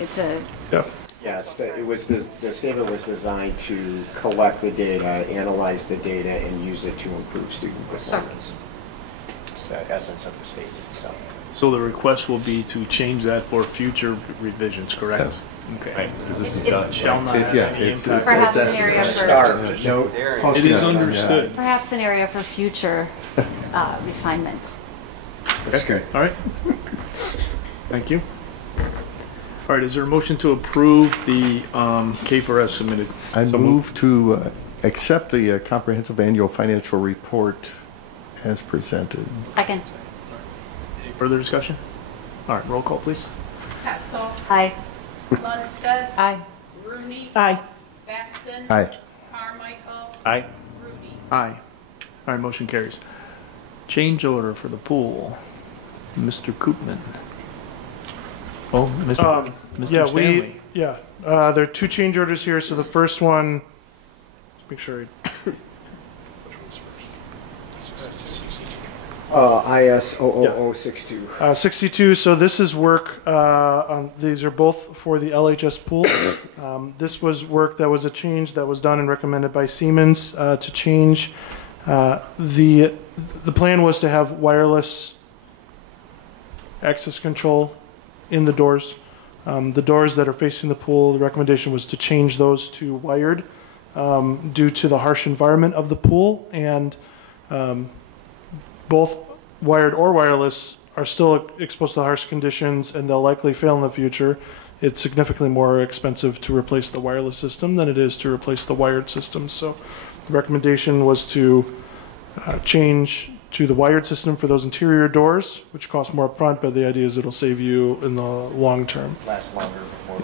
it's a, yeah. Yes, the statement was designed to collect the data, analyze the data, and use it to improve student performance. It's the essence of the statement, so. So the request will be to change that for future revisions, correct? Okay. Right, because this is It's- done. Shall not have any impact. perhaps an area for, It is understood. perhaps an area for future refinement. That's good. All right. Thank you. All right, is there a motion to approve the CAPER as submitted? I move to accept the comprehensive annual financial report as presented. Second. Any further discussion? All right, roll call, please. Hessel, Aye. Lundstedt, Aye. Rooney, Aye. Batson. Aye. Carmichael, Aye. Rudy. Aye. All right, motion carries. Change order for the pool. Mr. Koopman. Oh, Mr. Yeah, Stanley. there are two change orders here. So the first one, let's make sure. IS 00062. 62. So this is work. These are both for the LHS pool. This was work that was a change that was done and recommended by Siemens to change. The plan was to have wireless access control in the doors. The doors that are facing the pool, the recommendation was to change those to wired due to the harsh environment of the pool, and both wired or wireless are still exposed to harsh conditions, and they'll likely fail in the future. It's significantly more expensive to replace the wireless system than it is to replace the wired system. So the recommendation was to change to the wired system for those interior doors, which cost more upfront, but the idea is it'll save you in the long term. Last longer before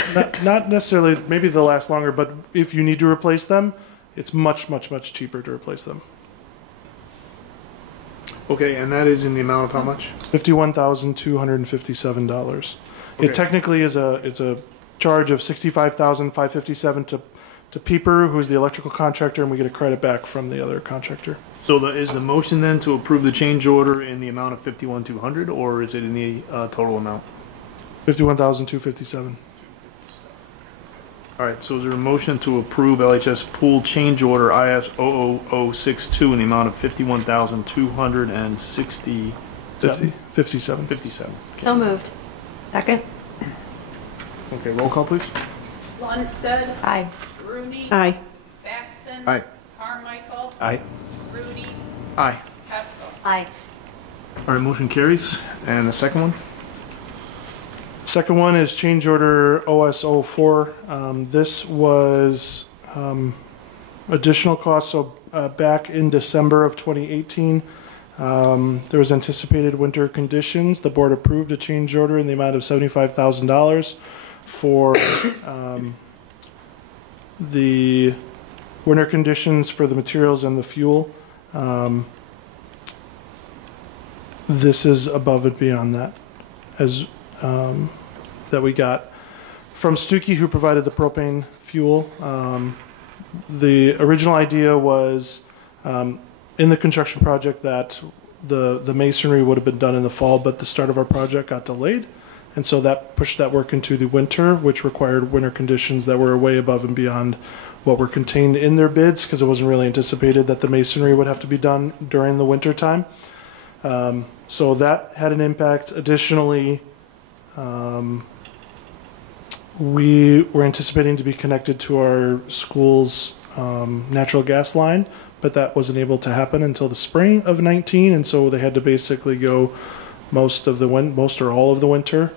replacement. Not necessarily, maybe they'll last longer, but if you need to replace them, it's much, much, much cheaper to replace them. Okay, and that is in the amount of how much? $51,257. Okay. It technically is it's a charge of $65,557 to Peeper, who's the electrical contractor, and we get a credit back from the other contractor. So is the motion then to approve the change order in the amount of 51,200, or is it in the total amount? 51,257. All right, so is there a motion to approve LHS pool change order IS 00062 in the amount of 51,260? 57. 57. So moved. Second. Okay, roll call, please. Lundstedt. Aye. Rooney. Aye. Batson. Aye. Carmichael. Aye. Rudy. Aye. Hessel. Aye. All right, motion carries. And the second one? Second one is change order OS04. This was additional costs. So back in December of 2018, there was anticipated winter conditions. The board approved a change order in the amount of $75,000 for the winter conditions for the materials and the fuel. This is above and beyond that, as that we got from Stuckey, who provided the propane fuel. The original idea was in the construction project that the masonry would have been done in the fall, but the start of our project got delayed. And so that pushed that work into the winter, which required winter conditions that were way above and beyond what were contained in their bids, because it wasn't really anticipated that the masonry would have to be done during the winter time. So that had an impact. Additionally, we were anticipating to be connected to our school's natural gas line, but that wasn't able to happen until the spring of 19, and so they had to basically go most or all of the winter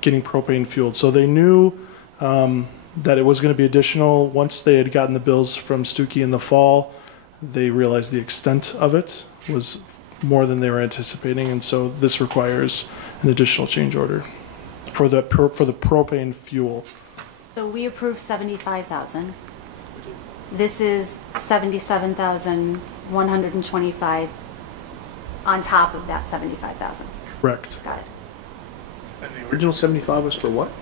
getting propane fueled. So they knew that it was going to be additional. Once they had gotten the bills from Stuckey in the fall, they realized the extent of it was more than they were anticipating, and so this requires an additional change order for the propane fuel. So we approved 75,000. This is 77,125 on top of that 75,000. Correct. Got it. And the original 75 was for what?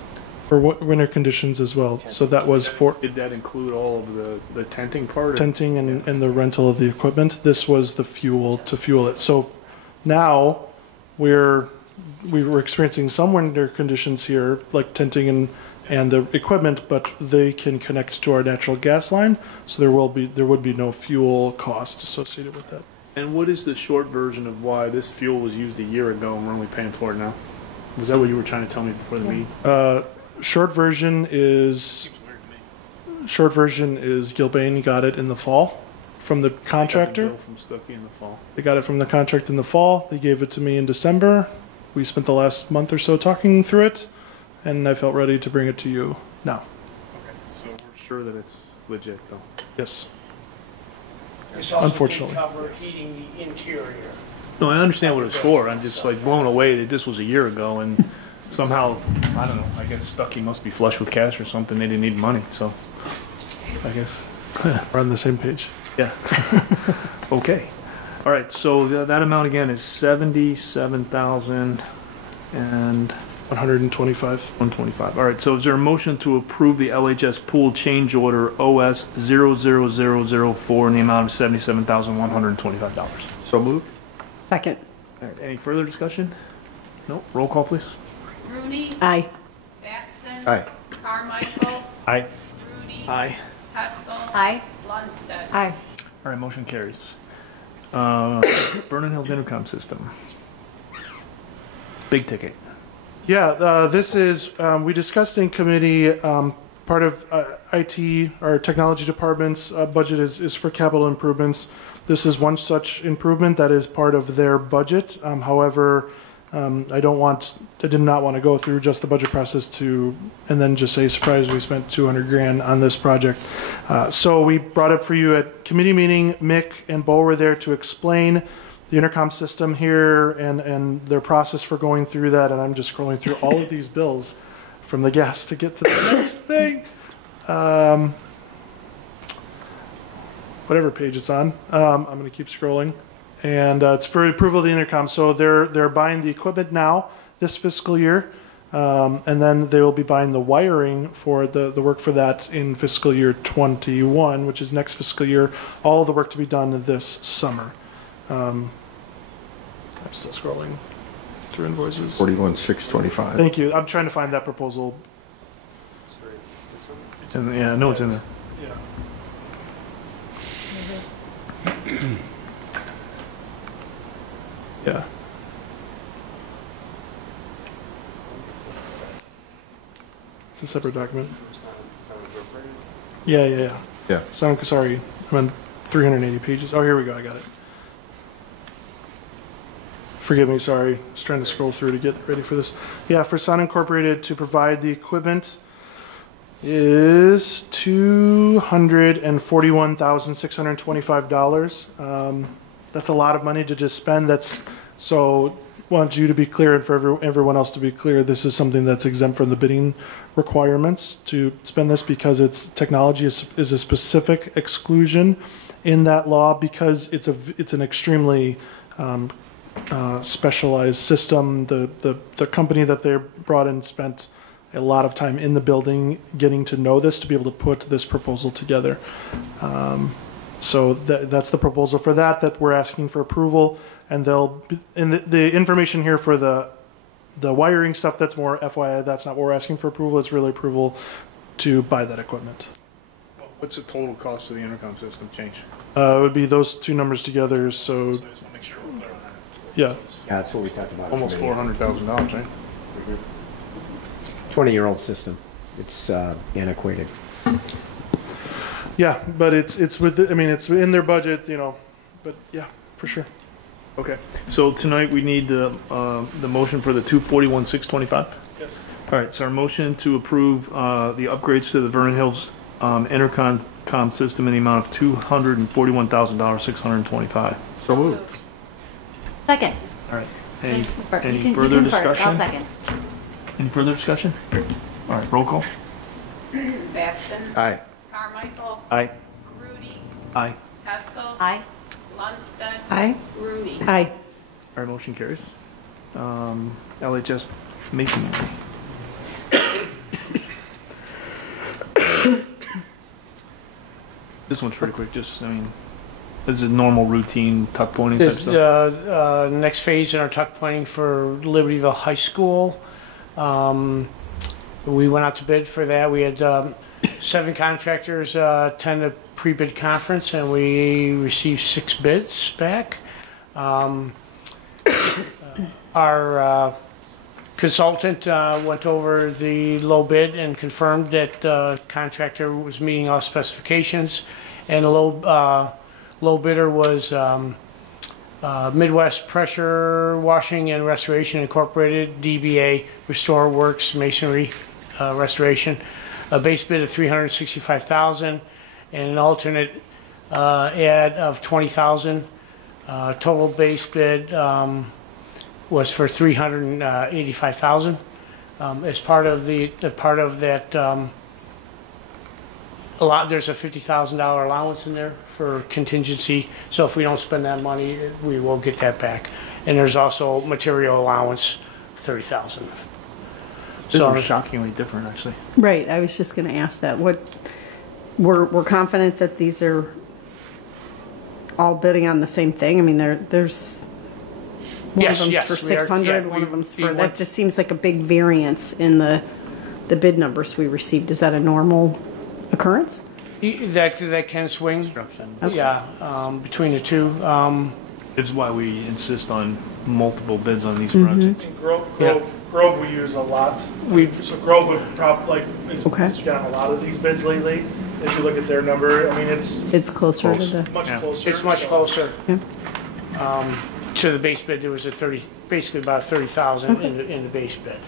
For winter conditions as well. So that was for Did that include all of the tenting part? tenting and the rental of the equipment. This was the fuel to fuel it. So now we were experiencing some winter conditions here, like tenting and the equipment, but they can connect to our natural gas line, so there would be no fuel cost associated with that. And what is the short version of why this fuel was used a year ago and we're only paying for it now? Was that what you were trying to tell me before the meeting? Short version is Gilbane got it in the fall from the contractor. Got the bill from Stuckey in the fall. They got it from the contract in the fall. They gave it to me in December. We spent the last month or so talking through it, and I felt ready to bring it to you now. Okay, so we're sure that it's legit, though. Yes. This also Unfortunately. didn't cover heating the interior. No, I understand what it was for. I'm just like blown away that this was a year ago and somehow, I don't know, I guess Stuckey must be flush with cash or something. They didn't need money, so I guess. We're on the same page. Yeah. Okay. All right, so that amount again is 77,000 and 125. 125. All right, so is there a motion to approve the LHS pool change order OS 00004 in the amount of $77,125? So moved. Second. All right, any further discussion? No, roll call, please. Rooney. Aye. Batson. Aye. Carmichael. Aye. Rudy. Aye. Hessel. Aye. Lundstedt. Aye. All right, motion carries. Vernon Hills Intercom System. Big ticket. Yeah, this is, we discussed in committee, part of IT, our technology department's budget is for capital improvements. This is one such improvement that is part of their budget. However, I did not want to go through just the budget process and then just say, surprise, we spent 200 grand on this project. So we brought up for you at committee meeting, Mick and Bo were there to explain the intercom system here and their process for going through that. And I'm just scrolling through all of these bills from the gas to get to the next thing. Whatever page it's on. I'm going to keep scrolling. And it's for approval of the intercom. So they're buying the equipment now this fiscal year. And then they will be buying the wiring for the work for that in fiscal year 21, which is next fiscal year. All of the work to be done this summer. I'm still scrolling through invoices. 41,625. Thank you. I'm trying to find that proposal. It's in, yeah, I know it's in there. Yeah. It's a separate document. Yeah. Sorry, I'm on 380 pages. Oh, here we go. I got it. Forgive me, sorry. I was trying to scroll through to get ready for this. Yeah, for Sun Incorporated to provide the equipment is $241,625. That's a lot of money to just spend. So want you to be clear, and for everyone else to be clear, this is something that's exempt from the bidding requirements to spend this, because it's technology is a specific exclusion in that law, because it's an extremely specialized system. The company that they brought in spent a lot of time in the building getting to know this to be able to put this proposal together. So that's the proposal for that we're asking for approval, and the information here for the wiring stuff, that's more FYI, that's not what we're asking for approval. It's really approval to buy that equipment. What's the total cost of the intercom system change? It would be those two numbers together, so. Yeah. Yeah, that's what we talked about. Almost $400,000, right? 20-year-old system. It's antiquated. Yeah, but it's it's in their budget, but yeah, for sure. Okay, so tonight we need the motion for the 241,625? Yes. All right, so our motion to approve the upgrades to the Vernon Hills intercom system in the amount of $241,625. So moved. Second. All right. You Any can further first. discussion? I'll second. Any further discussion? All right, roll call. Batson. Aye. Carmichael. Aye. Grudy. Aye. Hessel. Aye. Lundstedt. Aye. Rooney. Aye. All right, motion carries. LHS Masonry. This one's pretty quick, this is normal routine tuck pointing type stuff. Next phase in our tuck pointing for Libertyville High School. We went out to bid for that. We had 7 contractors attend a pre-bid conference, and we received 6 bids back. Our consultant went over the low bid and confirmed that the contractor was meeting all specifications, and the low bidder was Midwest Pressure Washing and Restoration Incorporated, DBA Restore Works Masonry Restoration. A base bid of $365,000 and an alternate add of $20,000. Total base bid was for $385,000. As part of that, there's a $50,000 allowance in there for contingency. So if we don't spend that money, we will get that back. And there's also material allowance, $30,000. These are shockingly different, actually. Right, I was just going to ask that. We're confident that these are all bidding on the same thing? I mean, there's one of them's for 600, one of them's for, that just seems like a big variance in the bid numbers we received. Is that a normal occurrence? That can swing. Okay. Yeah, between the two. It's why we insist on multiple bids on these projects. In Grove we use a lot. So Grove would probably has gotten a lot of these bids lately. If you look at their number, I mean it's closer to the much closer. It's much closer. Yeah. To the base bid, there was basically about $30,000 in the base bid.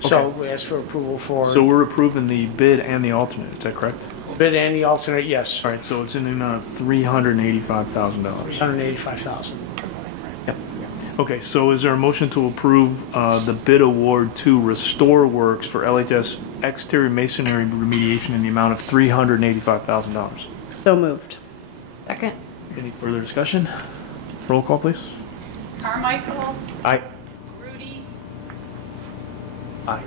So we asked for approval for. So we're approving the bid and the alternate, is that correct? Bid and the alternate, yes. All right, so it's in the amount of $385,000. $185,000. Yep. Okay, so is there a motion to approve the bid award to Restore Works for LHS exterior masonry remediation in the amount of $385,000? So moved. Second. Any further discussion? Roll call, please. Carmichael. Aye. Grudy. Aye.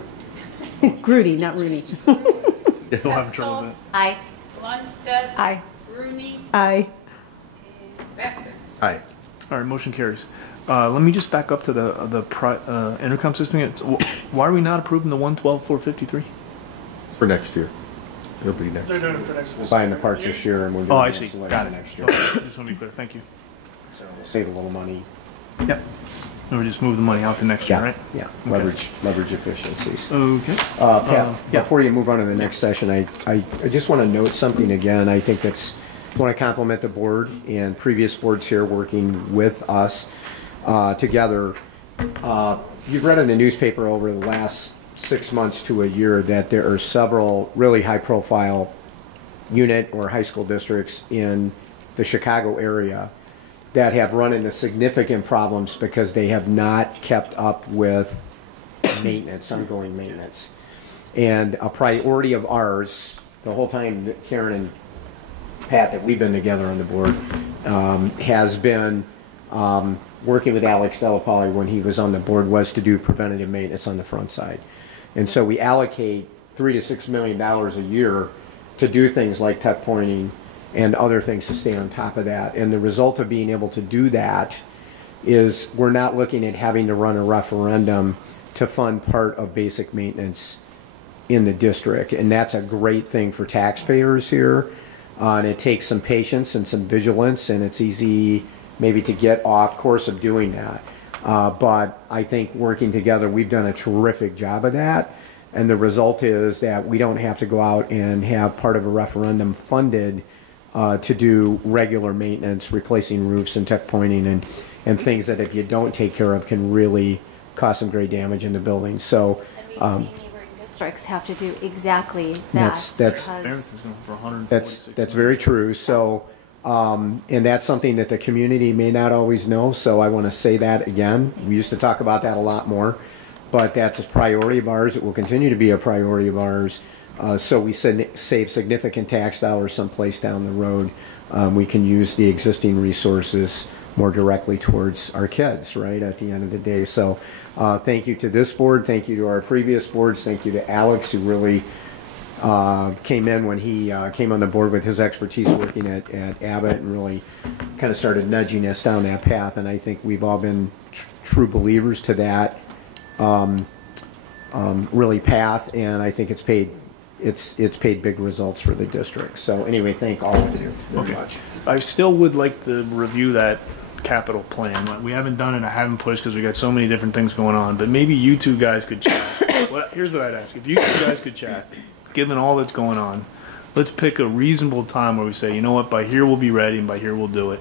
Grudy, not Rooney. We'll have trouble with Aye. Lundstedt. Aye. Rooney. Aye. Batson. Aye. All right, motion carries. Let me just back up to the intercom system. Why are we not approving the 112,453? For next year. It'll be next. They're doing it for next We're buying the parts this year and we're doing Oh, I the see. installation Got it. next year. Okay, just want to be clear. Thank you. So we'll save a little money. Yep. And we just move the money out to next year, right? Yeah, Okay. leverage efficiencies. Okay. Pat, yeah. before you move on to the next session, I just want to note something again. I think that's, I want to compliment the board and previous boards here working with us together. You've read in the newspaper over the last 6 months to a year that there are several really high-profile unit or high school districts in the Chicago area that have run into significant problems because they have not kept up with maintenance, ongoing maintenance. And a priority of ours, the whole time that Karen and Pat, that we've been together on the board, has been working with Alex Delapoli when he was on the board, was to do preventative maintenance on the front side. And so we allocate $3 to $6 million a year to do things like tuck pointing and other things to stay on top of that. And the result of being able to do that is we're not looking at having to run a referendum to fund part of basic maintenance in the district. And that's a great thing for taxpayers here. And it takes some patience and some vigilance, and it's easy maybe to get off course of doing that. But I think working together, we've done a terrific job of that. And the result is that we don't have to go out and have part of a referendum funded to do regular maintenance, replacing roofs and tuck pointing and things that if you don't take care of can really cause some great damage in the building. So districts have to do exactly that. That's very true. So, and that's something that the community may not always know. So I want to say that again. We used to talk about that a lot more, but that's a priority of ours. It will continue to be a priority of ours. So we save significant tax dollars someplace down the road. We can use the existing resources more directly towards our kids, right, at the end of the day. So thank you to this board. Thank you to our previous boards. Thank you to Alex, who really came in when he came on the board with his expertise working at Abbott and really kind of started nudging us down that path. And I think we've all been true believers to that really path. And I think it's paid big results for the district. So anyway, thank all of you very much. I still would like to review that capital plan. We haven't done it, I haven't pushed because we got so many different things going on, but maybe you two guys could chat. Here's what I'd ask. If you two guys could chat, given all that's going on, let's pick a reasonable time where we say, you know what, by here we'll be ready and by here we'll do it.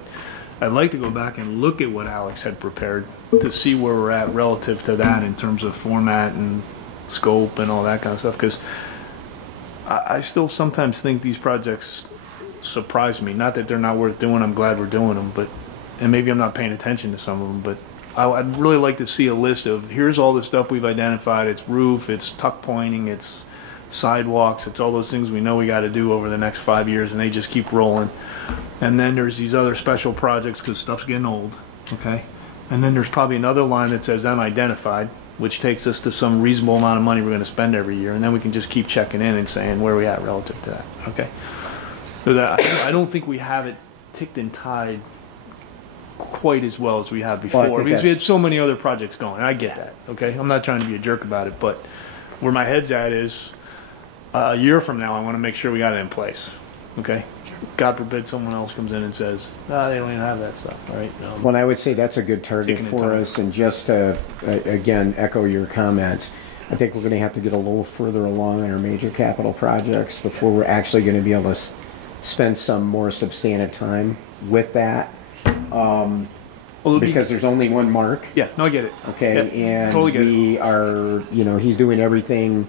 I'd like to go back and look at what Alex had prepared to see where we're at relative to that in terms of format and scope and all that kind of stuff, because I still sometimes think these projects surprise me. Not that they're not worth doing, I'm glad we're doing them, but, and maybe I'm not paying attention to some of them, but I'd really like to see a list of, here's all the stuff we've identified. It's roof, it's tuck pointing, it's sidewalks, it's all those things we know we got to do over the next 5 years, and they just keep rolling. And then there's these other special projects because stuff's getting old, okay? And then there's probably another line that says unidentified, which takes us to some reasonable amount of money we're going to spend every year, and then we can just keep checking in and saying where are we at relative to that, okay? So that, I don't think we have it ticked and tied quite as well as we have before, because we had so many other projects going, and I get that, okay? I'm not trying to be a jerk about it, but where my head's at is a year from now I want to make sure we got it in place, okay? God forbid someone else comes in and says, they don't even have that stuff, all right? Well, I would say that's a good target for us, and just to, again, echo your comments, I think we're going to have to get a little further along in our major capital projects before we're actually going to be able to spend some more substantive time with that. Because there's only one Mark. Yeah, no, I get it. Okay, yeah, and totally get we are, he's doing everything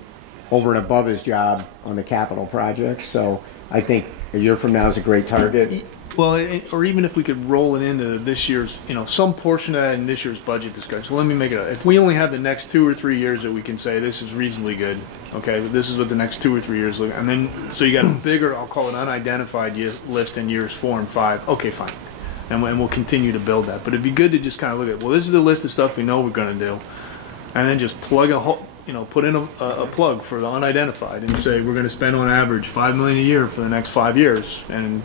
over and above his job on the capital projects, so I think a year from now is a great target. Well, or even if we could roll it into this year's, some portion of that in this year's budget discussion. So let me make it up. If we only have the next 2 or 3 years that we can say this is reasonably good, okay, but this is what the next 2 or 3 years look, and then so you got a bigger, I'll call it unidentified list in years 4 and 5. Okay, fine, and we'll continue to build that. But it'd be good to just kind of look at, well, this is the list of stuff we know we're going to do, and then just plug put in a plug for the unidentified and say, we're gonna spend on average $5 million a year for the next 5 years. And,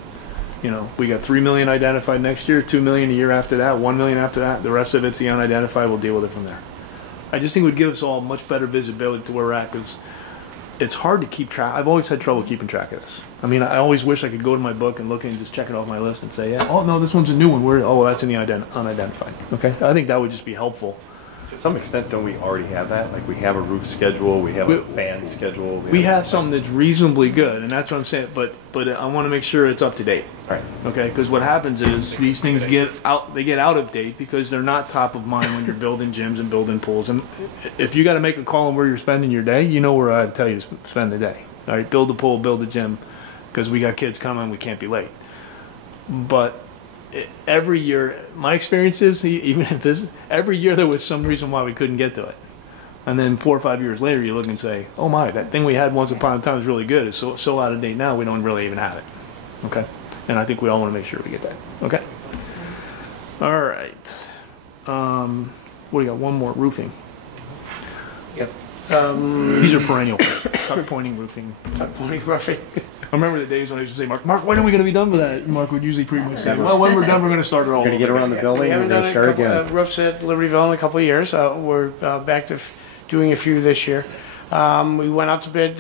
we got 3 million identified next year, 2 million a year after that, 1 million after that. The rest of it's the unidentified. We'll deal with it from there. I just think it would give us all much better visibility to where we're at, because it's hard to keep track. I've always had trouble keeping track of this. I mean, I always wish I could go to my book and look and just check it off my list and say, yeah, oh no, this one's a new one. That's in the unidentified. Okay, I think that would just be helpful. To some extent, don't we already have that? Like, we have a roof schedule, we have a fan schedule. We have something that's reasonably good, and that's what I'm saying. But I want to make sure it's up to date. Right. Okay, because what happens is these things get out of date because they're not top of mind when you're building gyms and building pools. And if you got to make a call on where you're spending your day, you know where I'd tell you to spend the day. All right, build the pool, build the gym, because we got kids coming, we can't be late. But every year, my experience is, even if this, every year there was some reason why we couldn't get to it. And then 4 or 5 years later, you look and say, oh my, that thing we had once upon a time was really good. It's so out of date now, we don't really even have it. Okay? And I think we all want to make sure we get that. Okay? All right. What do you got? One more, roofing. Yep. These are perennial. Tuck pointing roofing. Tuck pointing roofing. I remember the days when I used to say, Mark, when are we going to be done with that? And Mark would usually pretty much say, well, when we're done, we're going to start it all over. Going to get around the building and we're going to start again. Roofs at Libertyville in a couple of years. We're back to doing a few this year. We went out to bid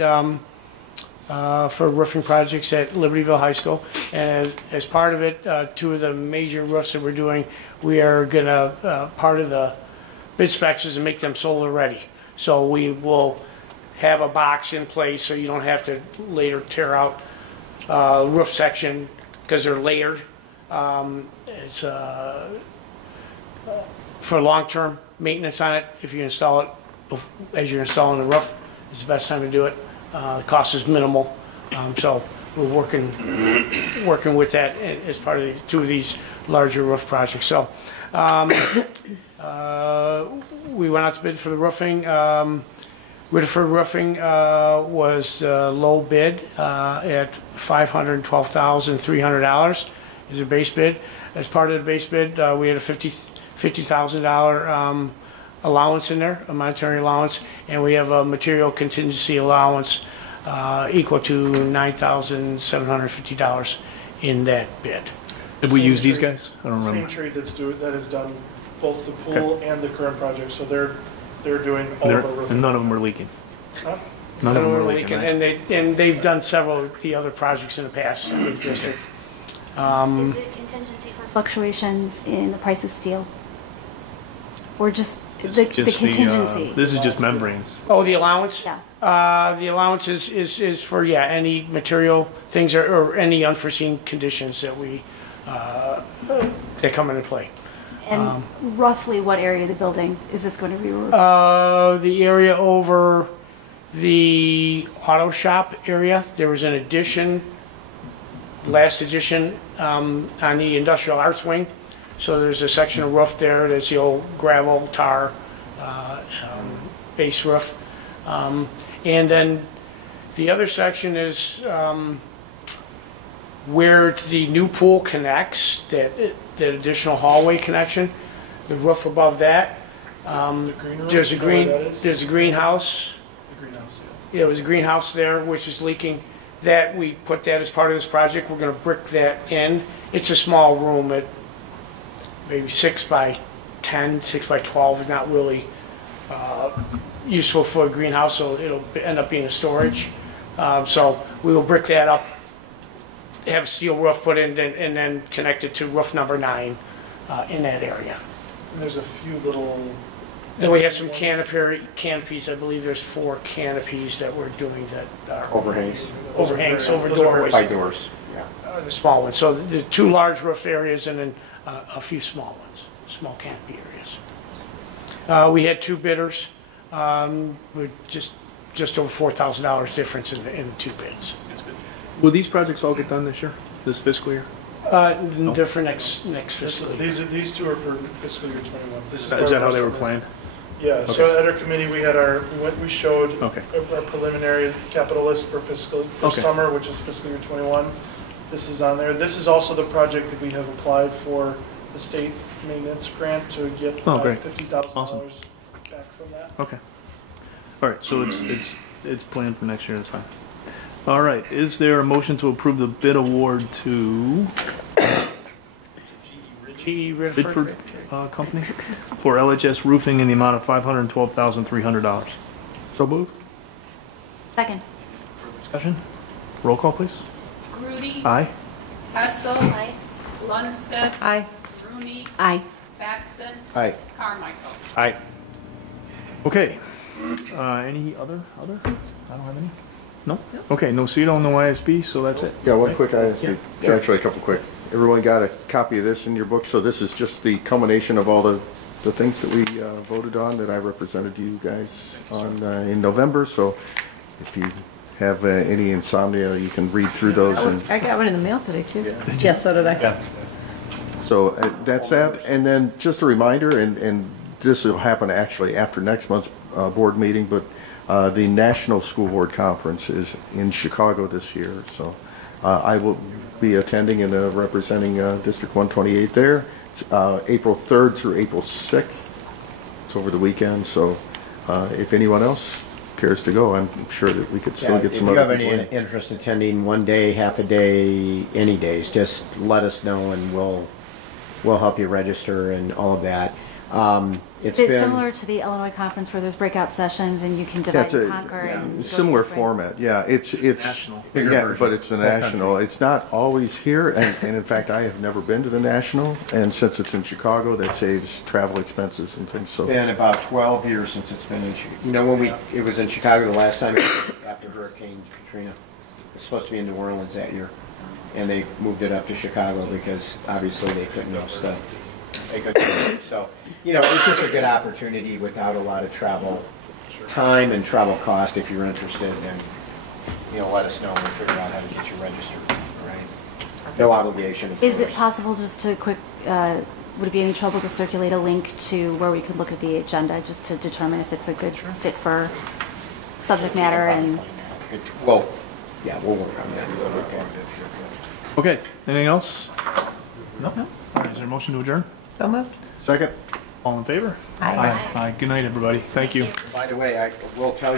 for roofing projects at Libertyville High School. And as part of it, 2 of the major roofs that we're doing, we are going to, part of the bid specs is to make them solar ready. So we will have a box in place so you don't have to later tear out roof section because they're layered. It's for long-term maintenance on it. If you install it as you're installing the roof, it's the best time to do it. The cost is minimal, so we're working with that as part of 2 of these larger roof projects. So we went out to bid for the roofing. Whitford Roofing was low bid at $512,300 is a base bid. As part of the base bid, we had a $50,000 allowance in there, a monetary allowance, and we have a material contingency allowance equal to $9,750 in that bid. Did we use these guys? I don't remember. Same trade that has done both the pool and the current project, so they're doing all of our roofing. And none of them were leaking. Huh? None of them were leaking. Right? And they've done several of the other projects in the past with the district. Is it contingency for fluctuations in the price of steel? Or just the contingency? This is just membranes. Oh, the allowance? Yeah. The allowance is for, any material things or any unforeseen conditions that that come into play. And roughly what area of the building is this going to be roofed? The area over the auto shop area. There was an addition, last addition, on the industrial arts wing. So there's a section of roof there. That's the old gravel tar base roof. And then the other section is where the new pool connects, that additional hallway connection, the roof above that. There's a greenhouse. The greenhouse, Yeah, there was a greenhouse there which is leaking. That we put that as part of this project. We're going to brick that in. It's a small room at maybe 6 by 10, 6 by 12. It's not really useful for a greenhouse, so it'll end up being a storage. So we will brick that up, have a steel roof put in, and then connect it to roof number 9 in that area. And there's a few little... Then we have some canopies. I believe there's 4 canopies that we're doing that are... Overhangs, over doorways. by doors. Yeah, the small ones. So the 2 large roof areas and then a few small ones, small canopy areas. We had 2 bidders. With just over $4,000 difference in the 2 bids. Will these projects all get done this year, this fiscal year? They're for next fiscal year. These 2 are for fiscal year 21. Is that how they were planned? Yeah. Okay. So at our committee, we had we showed okay. our preliminary capital list for summer, which is fiscal year 21. This is on there. This is also the project that we have applied for the state maintenance grant to get $50,000 back from that. Okay. All right, so it's planned for next year, that's fine. All right, is there a motion to approve the bid award to Bidford Company for LHS roofing in the amount of $512,300? So moved. Second. Discussion? Roll call, please. Grudy. Aye. Hessel. Aye. Lundstedt. Aye. Rooney. Aye. Batson. Aye. Carmichael. Aye. Okay. Any other? I don't have any. No? Okay, no CETO, no ISB, so that's it. Yeah, one Right? quick ISB. Yeah. Actually, a couple quick. Everyone got a copy of this in your book, so this is just the culmination of all the things that we voted on that I represented you guys on in November. So if you have any insomnia, you can read through those. And I got one in the mail today, too. Yeah, so did I. Yeah. so that's that. And then just a reminder, and this will happen actually after next month's board meeting, but the National School Board Conference is in Chicago this year. So I will be attending and representing District 128 there. It's April 3rd through April 6th. It's over the weekend. So if anyone else cares to go, I'm sure that we could still get some other people. If you have any interest in attending one day, half a day, any days, just let us know and we'll help you register and all of that. It's similar to the Illinois conference where there's breakout sessions and you can divide and conquer. And similar format. Yeah, it's national. Yeah, but it's the national. It's not always here, and in fact, I have never been to the national. And since it's in Chicago, that saves travel expenses and things. So It's been about 12 years since it's been in Chicago. You know, when it was in Chicago the last time after Hurricane Katrina. It was supposed to be in New Orleans that year, and they moved it up to Chicago because obviously they couldn't host a good time. So, you know, it's just a good opportunity without a lot of travel time and travel cost. If you're interested, then, you know, let us know and we'll figure out how to get you registered, right? No obligation. Is it possible just to would it be any trouble to circulate a link to where we could look at the agenda just to determine if it's a good fit for subject matter and... Well, yeah, we'll work on that. Okay, anything else? No? All right, is there a motion to adjourn? So moved. Second. All in favor? Aye. Aye. Good night, everybody. Thank you. By the way, I will tell you.